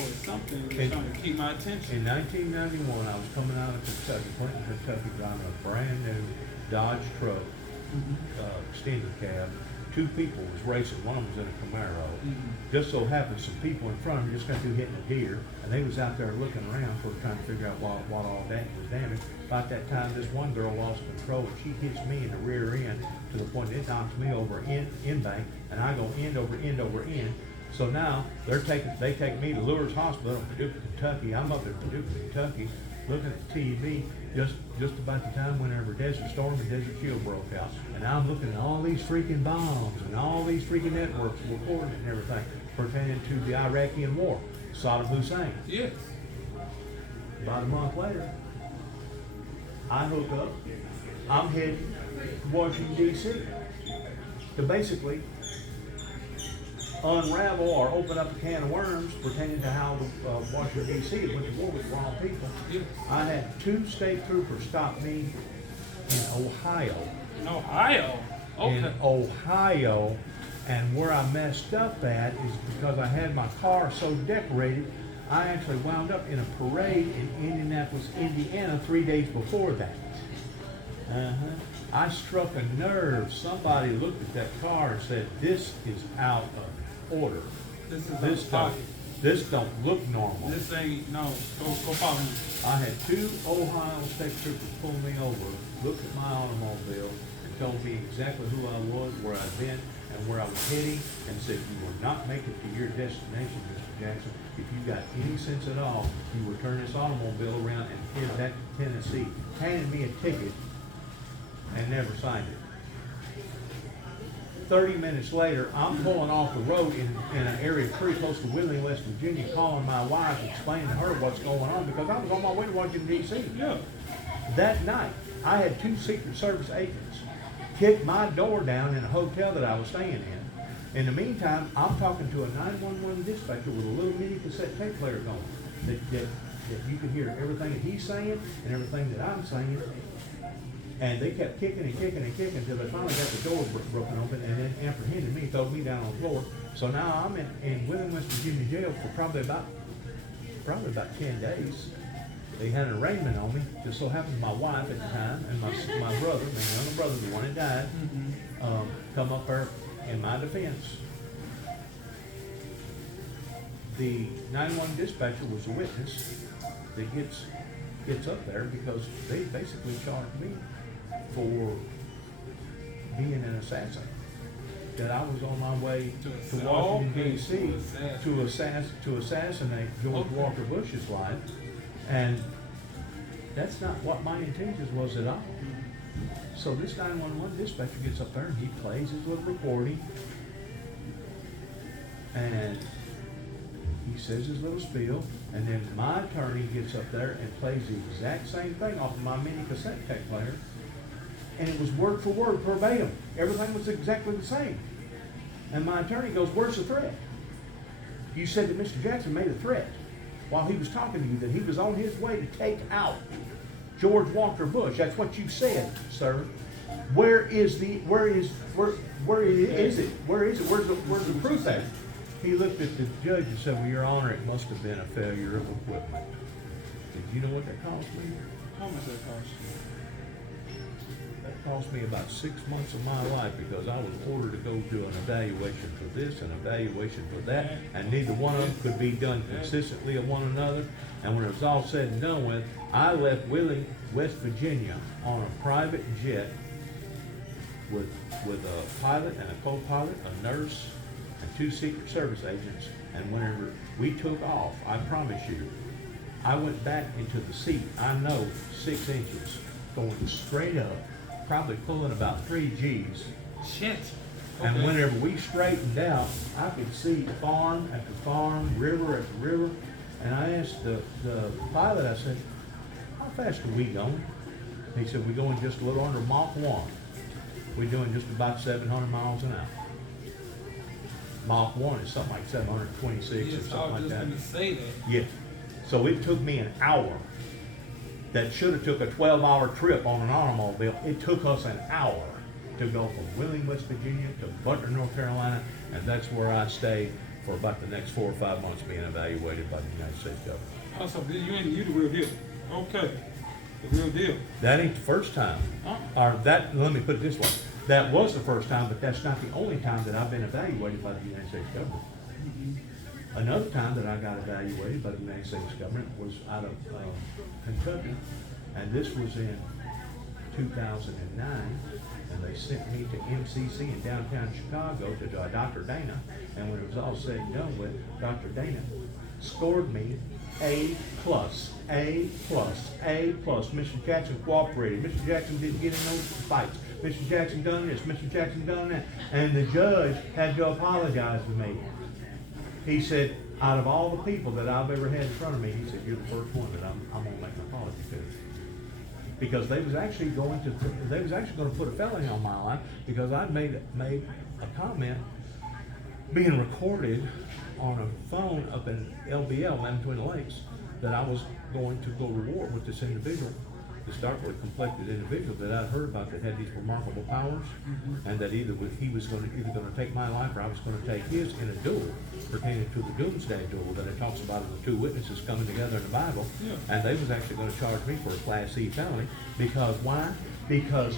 or something that's trying to keep my attention. In 1991, I was coming out of Kentucky, Clinton, Kentucky, driving a brand new Dodge truck, extended cab. Two people was racing. One of them was in a Camaro. Just so happened some people in front of me just got through hitting a deer, and they was out there looking around for trying to figure out what all that was damaged. About that time, this one girl lost control. She hits me in the rear end to the point it knocks me over in bank, and I go end over end over end. So now they take me to Lewis Hospital in Paducah, Kentucky. I'm up in Paducah, Kentucky, looking at TV. Just about the time whenever Desert Storm and Desert Shield broke out. And I'm looking at all these freaking bombs and all these freaking networks recording and everything pertaining to the Iraqi war, Saddam Hussein. Yes. About a month later, I hook up, I'm heading to Washington, D.C. to basically unravel or open up a can of worms pertaining to how Washington, D.C. went to war with the wrong people. Yes. I had 2 state troopers stop me in Ohio. In Ohio? Okay. In Ohio, and where I messed up at is because I had my car so decorated, I actually wound up in a parade in Indianapolis, Indiana 3 days before that. I struck a nerve. Somebody looked at that car and said, "This is out of order. This is This don't, this don't look normal." This ain't, no, go follow me. I had 2 Ohio state troopers pull me over, looked at my automobile, and told me exactly who I was, where I'd been, and where I was heading, and said, "You will not make it to your destination, Mr. Jackson. If you got any sense at all, you will turn this automobile around and head back to Tennessee." Handed me a ticket and never signed it. 30 minutes later, I'm pulling off the road in an area pretty close to Wheeling, West Virginia, calling my wife, explaining to her what's going on, because I was on my way to Washington, D.C. Yeah. That night, I had 2 Secret Service agents kick my door down in a hotel that I was staying in. In the meantime, I'm talking to a 911 dispatcher with a little mini cassette tape player going that you can hear everything that he's saying and everything that I'm saying. And they kept kicking and kicking and kicking until they finally got the door broken open and then apprehended me, threw me down on the floor. So now I'm in Wheeling, West Virginia jail for probably about 10 days. They had an arraignment on me. Just so happens my wife at the time and my brother, my younger brother, the one that died, come up there in my defense. The 911 dispatcher was a witness that gets up there because they basically charged me for being an assassin. that I was on my way to Washington D.C. to assassinate George Walker Bush's life, and that's not what my intentions was at all. So this 911 dispatcher gets up there and he plays his little recording, and he says his little spiel, and then my attorney gets up there and plays the exact same thing off of my mini cassette tape player, and it was word for word, verbatim. Everything was exactly the same. And my attorney goes, "Where's the threat? You said that Mr. Jackson made a threat while he was talking to you, that he was on his way to take out George Walker Bush. That's what you said, sir. Where is it? Where's the proof at?" He looked at the judge and said, "Well, Your Honor, it must have been a failure of equipment." Did you know what that cost me? How much that cost you? That cost me about 6 months of my life, because I was ordered to go do an evaluation for this, an evaluation for that, and neither one of them could be done consistently of one another. And when it was all said and done with, I left Wheeling, West Virginia on a private jet with a pilot and a co-pilot, a nurse, and 2 Secret Service agents. And whenever we took off, I promise you, I went back into the seat, I know 6 inches, going straight up, probably pulling about 3 G's. Shit. And Okay. whenever we straightened out, I could see farm after farm, river after river. And I asked the pilot, I said, "How fast are we going?" He said, "We're going just a little under Mach 1. We're doing just about 700 miles an hour." Mach 1 is something like 726 or Yes, I something was like just that. gonna say that. Yeah. So it took me an hour. That should have took a 12-hour trip on an automobile. It took us an hour to go from Wheeling, West Virginia to Butler, North Carolina, and that's where I stayed for about the next 4 or 5 months being evaluated by the United States government. Oh, so you the real deal. Okay. The real deal. That ain't the first time. Or that, let me put it this way. That was the first time, but that's not the only time that I've been evaluated by the United States government. Another time that I got evaluated by the United States government was out of Kentucky, and this was in 2009, and they sent me to MCC in downtown Chicago to Dr. Dana, and when it was all said and done with, Dr. Dana scored me A+, A+, A+. Mr. Jackson cooperated. Mr. Jackson didn't get in those fights. Mr. Jackson done this. Mr. Jackson done that. And the judge had to apologize to me. He said, out of all the people that I've ever had in front of me, he said, "You're the first one that I'm gonna make an apology to." Because they was actually going to put a felony on my life because I made a comment being recorded on a phone up in LBL, Man Between the Lakes, that I was going to go to war with this individual, this darkly complected individual that I'd heard about that had these remarkable powers, and that he was going to take my life or I was going to take his in a duel pertaining to the doomsday duel that it talks about in the 2 witnesses coming together in the Bible. Yeah. And they was actually going to charge me for a Class C felony because why? Because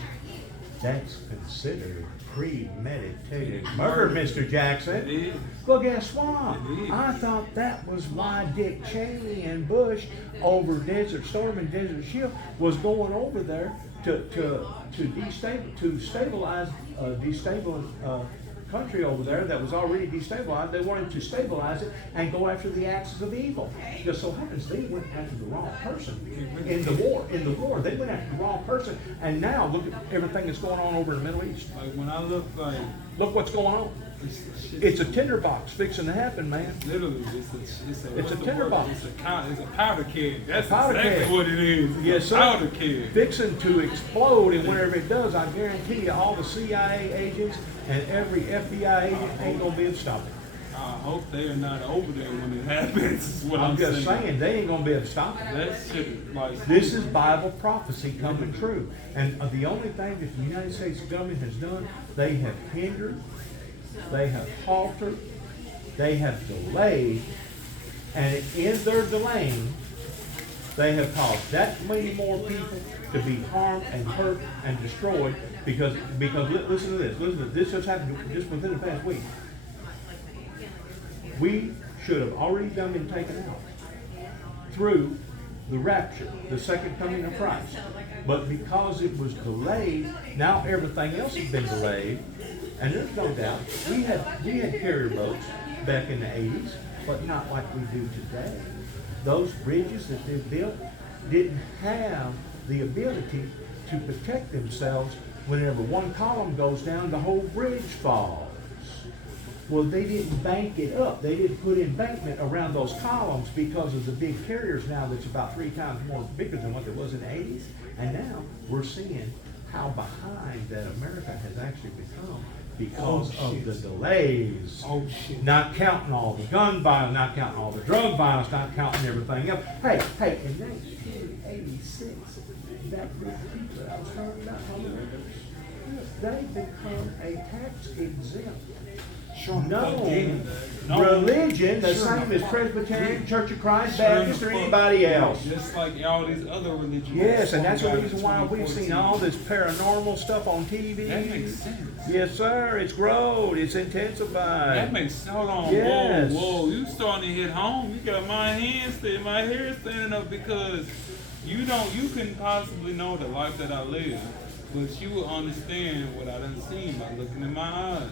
that's considered premeditated murder, Mr. Jackson. It is. Well, guess what? It is. I thought that was why Dick Cheney and Bush over Desert Storm and Desert Shield was going over there to destabilize country over there that was already destabilized. They wanted to stabilize it and go after the axis of evil. Just so happens they went after the wrong person in the war. In the war, they went after the wrong person, and now look at everything that's going on over in the Middle East. Like when I look like Look what's going on. It's a tinderbox fixing to happen, man. literally it's a tinderbox. It's a powder keg. That's powder exactly keg. what it is. It's Yes, a sir. powder keg. Fixing to explode, and whenever it does, I guarantee you all the CIA agents and every FBI agent ain't gonna be able to stop it. I hope they are not over there when it happens. Is what I'm just saying. saying, they ain't gonna be able to stop it. That shit like This is Bible prophecy coming true. And the only thing that the United States government has done, they have hindered, they have halted, they have delayed, and in their delaying, they have caused that many more people to be harmed and hurt and destroyed because listen to this. This just happened just within the past week. We should have already been taken out through the rapture, the second coming of Christ. But because it was delayed, now everything else has been delayed, And there's no doubt, we had carrier boats back in the 80s, but not like we do today. Those bridges that they built didn't have the ability to protect themselves. Whenever one column goes down, the whole bridge falls. Well, they didn't bank it up. They didn't put embankment around those columns because of the big carriers now that's about 3 times more bigger than what it was in the 80s. And now we're seeing how behind that America has actually become because of the delays. Oh shit. Not counting all the gun violence, not counting all the drug violence, not counting everything else. Hey, in 1986, that group of people that I was talking about, homeowners, they become a tax exempt. No religion, the same as Presbyterian, Church of Christ, Baptist, or anybody else. Just like all these other religions. Yes, and that's the reason why we've seen all this paranormal stuff on TV. That makes sense. Yes, sir. It's grown. It's intensified. That makes, hold on, Yes. whoa, you starting to hit home. You got my hair standing up because you couldn't possibly know the life that I live, but you will understand what I done seen by looking in my eyes.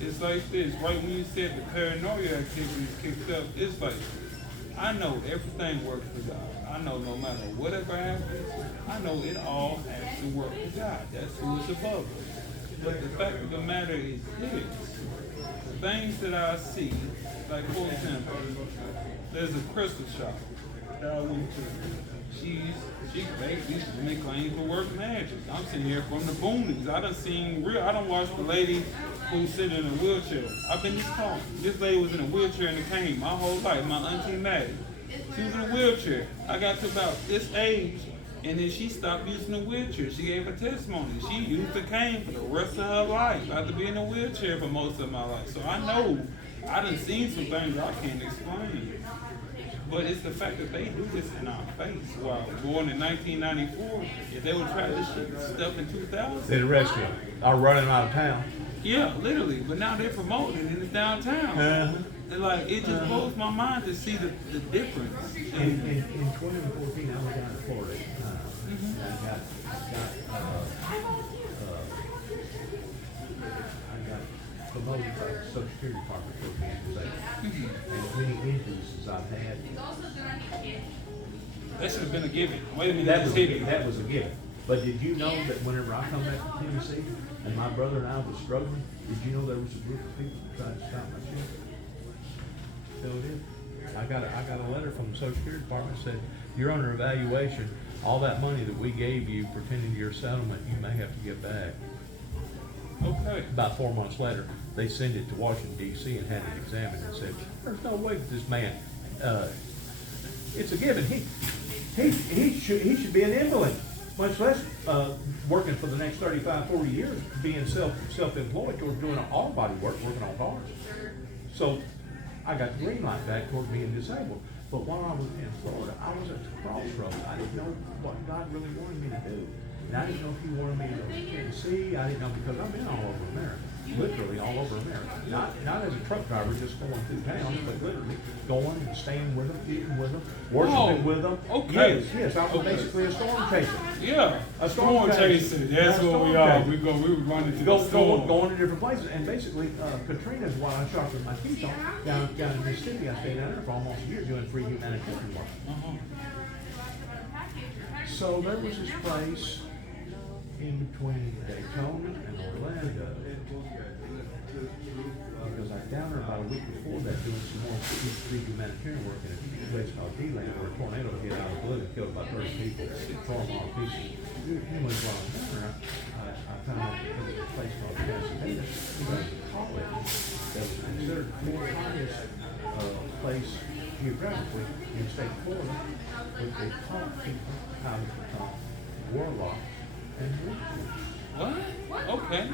It's like this, right when you said the paranoia activities kicked up, it's like, I know everything works for God. I know no matter whatever happens, I know it all has to work for God. That's who is above us. But the fact of the matter is this, the things that I see, like for example, there's a crystal shop that I went to. She basically make claims to work magic. I'm sitting here from the boonies. I done watched the lady who's sitting in a wheelchair. I've been this lady was in a wheelchair in the cane my whole life, my auntie Maddie. She was in a wheelchair. I got to about this age, and then she stopped using the wheelchair. She gave a testimony. She used the cane for the rest of her life after being in a wheelchair for most of my life. So I know I done seen some things I can't explain. But it's the fact that they do this in our face. Wow, born in 1994, if they would try this stuff in 2000. They'd arrest you. Or run them out of town. Yeah, literally. But now they're promoting it in the downtown. And like, it just blows my mind to see the difference. In 2014, I was down in Florida. And I got promoted by the Social Security Department for organization. And as many injuries as I've had. That should have been a given. Wait a minute, That was a given. But did you know that whenever I come back to Tennessee and my brother and I was struggling, did you know there was a group of people that tried to stop my ship? Still did. I got a letter from the Social Security Department that said, you're under evaluation. All that money that we gave you pertaining to your settlement, you may have to give back. Okay. About 4 months later, they sent it to Washington, D.C. and had it examined and said, there's no way that this man, it's a given. He should be an invalid, much less working for the next 35, 40 years, being self-employed or doing all body work, working on cars. So I got the green light back toward being disabled. But while I was in Florida, I was at the crossroads. I didn't know what God really wanted me to do. And I didn't know if he wanted me to go to Tennessee. I didn't know because I've been all over America. Literally all over America. Not as a truck driver just going through town, but literally going and staying with them, eating with them, worshiping with them. Okay. Yes, I was basically a storm chaser. Yeah. A storm chaser. That's what we are. We were running to the storm. Going to different places. And basically, Katrina's what I shot with my teeth on. Down in Mississippi, I stayed down there for almost a year doing free humanitarian work. So there was this place in between Daytona and Orlando. Because I was down there about a week before that doing some more free humanitarian work in a place called D-Land where a tornado hit out of the blue and killed about 30 people, tore them all to pieces. Anyways, while I was down there, I found out there was a place called Pasadena. There was a college that was considered the fourth highest place geographically in the state of Florida, but they taught people how to become warlocks and witches. What? Okay.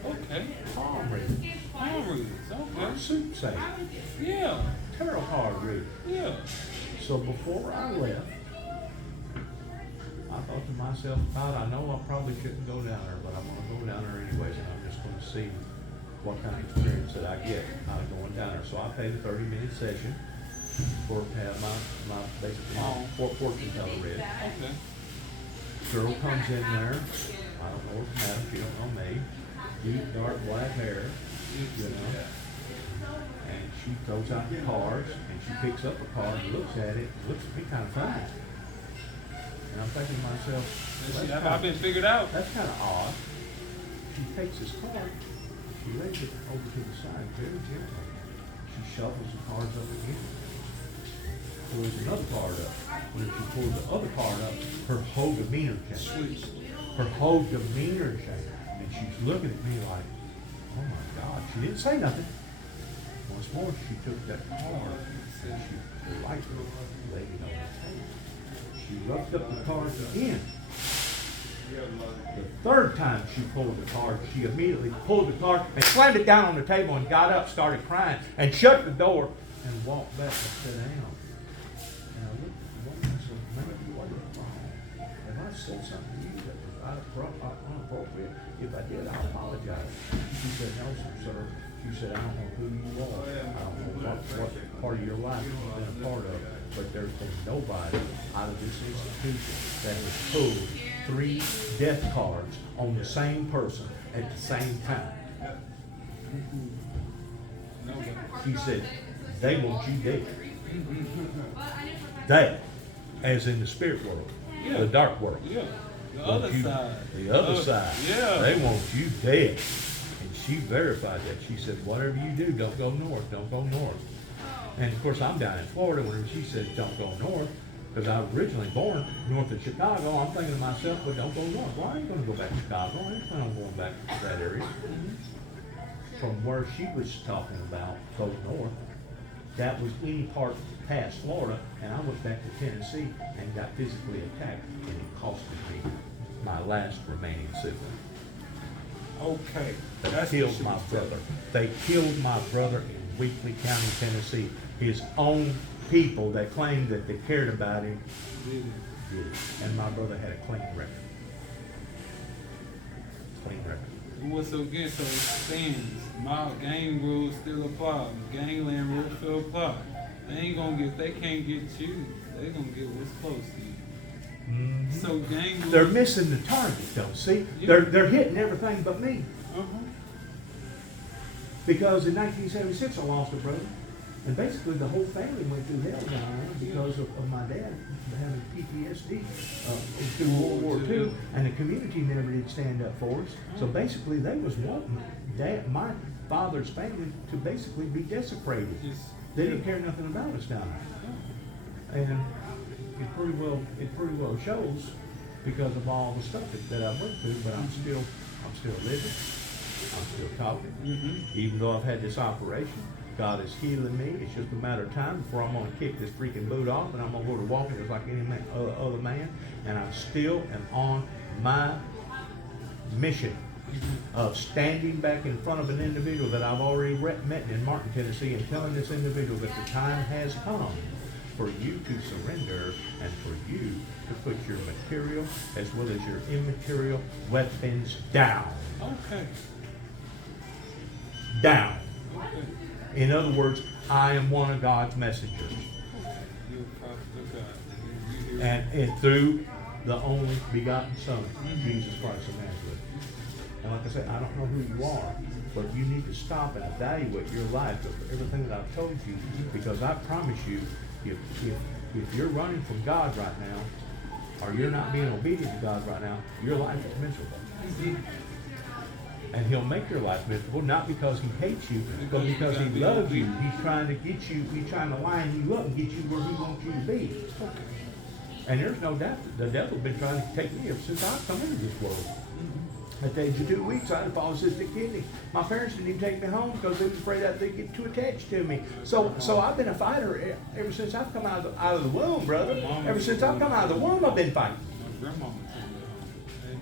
Okay. Palm readers. Palm readers. Okay. Soothsayers. Yeah. Tarot card readers. Yeah. So before I left, I thought to myself, God, I know I probably shouldn't go down there, but I'm going to go down there anyways, and I'm just going to see what kind of experience that I get out of going down there. So I paid a 30-minute session for to have my basically fortune teller read. Okay. Girl comes in there. I don't know what's the matter. She don't know me. deep dark black hair, you know. And she throws out the cards, and she picks up a card and looks at it, and looks at me kind of funny. And I'm thinking to myself, I've been figured out. that's kind of odd. She takes this card, she lays it over to the side very gently. She shuffles the cards up again. Pulls another card up. When she pulls the other card up, her whole demeanor changes. Her whole demeanor changes. And she's looking at me like, oh my God. She didn't say nothing. Once more, she took that card and she politely laid it on the table. She roughed up the cards again. The third time she pulled the card, she immediately pulled the card and slammed it down on the table and got up, started crying, and shut the door and walked back and sat down. And I looked at the woman and said, "Maybe what is wrong? If I said something to you that was inappropriate, if I did, I'll apologize." She said, "No, sir." She said, "I don't know who you are. I don't know what part of your life you've been a part of, but there's been nobody out of this institution that has pulled 3 death cards on the same person at the same time." She said, "They want you dead." They, as in the spirit world, the dark world. Yeah. The want other you- side. The other side. Yeah. They want you dead. And she verified that. She said, "Whatever you do, don't go north, don't go north." And of course, I'm down in Florida when she said, "Don't go north," because I was originally born north of Chicago. I'm thinking to myself, "Well, don't go north. Well, I ain't going to go back to Chicago. I ain't planning on going back to that area." From where she was talking about, go north, that was any part past Florida, and I went back to Tennessee and got physically attacked, and it cost me my last remaining sibling. Okay. They That's killed what she my was brother. telling me. They killed my brother in Weakley County, Tennessee. His own people that claimed that they cared about him Did it. did it. And my brother had a clean record. Clean record. What's so good? So it stands. My gang rules still apply. Gangland rules still apply. They ain't gonna get. They can't get you. They gonna get what's close to you. So gang rules. They're missing the target, though. See, Yeah. they're hitting everything but me. Uh-huh. Because in 1976, I lost a brother, and basically the whole family went through hell down there because of my dad having PTSD through World War II, and the community never did stand up for us. So basically, they was wanting my father's family to basically be desecrated. Just, They didn't care nothing about us down there, and it pretty well shows because of all the stuff that I went through. But I'm still living. I'm still talking. Even though I've had this operation, God is healing me. It's just a matter of time before I'm going to kick this freaking boot off, and I'm going to go to walking just like any other man. And I still am on my mission of standing back in front of an individual that I've already met in Martin, Tennessee, and telling this individual that the time has come for you to surrender and for you to put your material as well as your immaterial weapons down. okay. Down. Okay. In other words, I am one of God's messengers. You're a prophet of God. You hear And through the only begotten Son, Jesus Christ of Nazareth. And like I said, I don't know who you are, but you need to stop and evaluate your life of everything that I've told you, because I promise you, if you're running from God right now, or you're not being obedient to God right now, your life is miserable. And He'll make your life miserable, not because He hates you, but because He loves you. He's trying to get you, He's trying to line you up and get you where He wants you to be. And there's no doubt that the devil's been trying to take me ever since I've come into this world. At the age of 2 weeks, I had a polycystic kidney. My parents didn't even take me home because they was afraid that they'd get too attached to me. So I've been a fighter ever since I've come out of the womb, brother. Ever since I've come out of the womb, I've been fighting. my grandmama told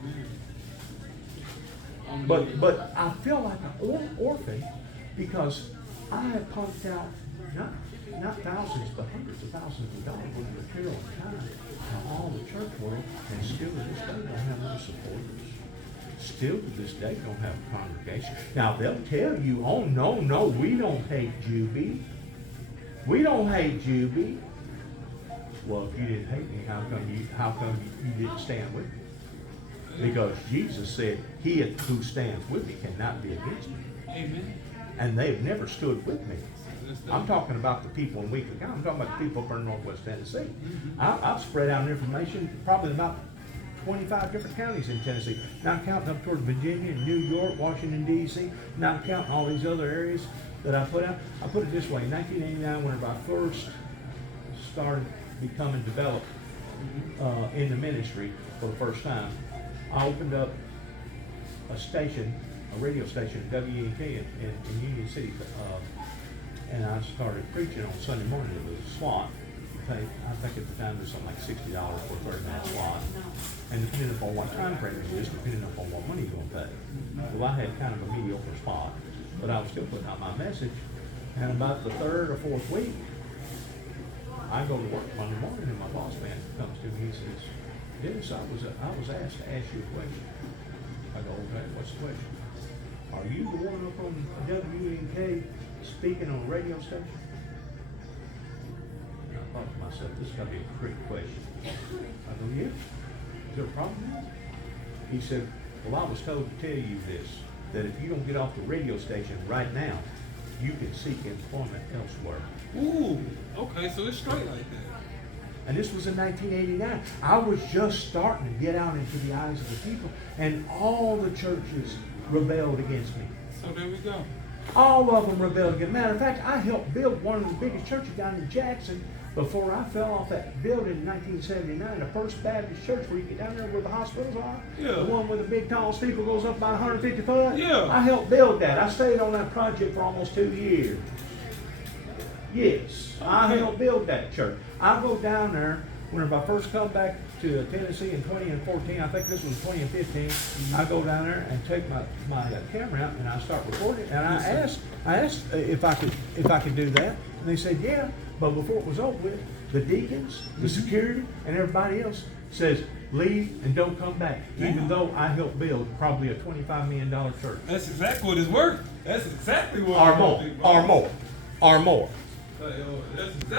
me. Amen. But I feel like an orphan because I have pumped out not thousands, but hundreds of thousands of dollars worth of material and time to all the church world, and still to this day don't have no supporters. Still to this day don't have a congregation. Now they'll tell you, "Oh no, we don't hate Juby. We don't hate Juby." Well, if you didn't hate me, how come you didn't stand with me? Because Jesus said, "He who stands with me cannot be against me." Amen. And they've never stood with me. That's the- I'm talking about the people in Weekly County. I'm talking about the people up in Northwest Tennessee. I've spread out information probably in about 25 different counties in Tennessee. Not counting up toward Virginia, New York, Washington D.C. Not counting all these other areas that I put out. I put it this way: in 1989, when I first started becoming developed in the ministry for the first time, I opened up a station, a radio station, WEK in Union City, and I started preaching on Sunday morning. It was a slot. I think at the time it was something like $60 for a 30-minute slot. And depending upon what time frame it is, depending upon what money you're gonna pay. Well, I had kind of a mediocre spot, but I was still putting out my message. And about the third or fourth week, I go to work Monday morning, and my boss man comes to me. He says, "Dennis, I was asked to ask you a question." I go, "Okay, what's the question?" "Are you the one up on WNK speaking on a radio station?" And I thought to myself, this has got to be a trick question. I go, "Yeah. Is there a problem with it?" He said, "Well, I was told to tell you this, that if you don't get off the radio station right now, you can seek employment elsewhere." Ooh, okay, so it's straight like that. And this was in 1989. I was just starting to get out into the eyes of the people, and all the churches rebelled against me. So there we go. All of them rebelled against me. Matter of fact, I helped build one of the biggest churches down in Jackson before I fell off that building in 1979, the First Baptist Church, where you get down there where the hospitals are. Yeah. The one with the big tall steeple goes up about 150 foot. Yeah. I helped build that. I stayed on that project for almost 2 years. Yes, I helped build that church. I go down there whenever I first come back to Tennessee in 2014. I think this was 2015. I go down there and take my camera out and I start recording. And I asked if I could do that, and they said yeah. But before it was over with, the deacons, the security, and everybody else says leave and don't come back. Even though I helped build probably a $25 million church. That's exactly what it's worth. That's exactly what Or it's more. worth, bro. Or more. Or more. That's exactly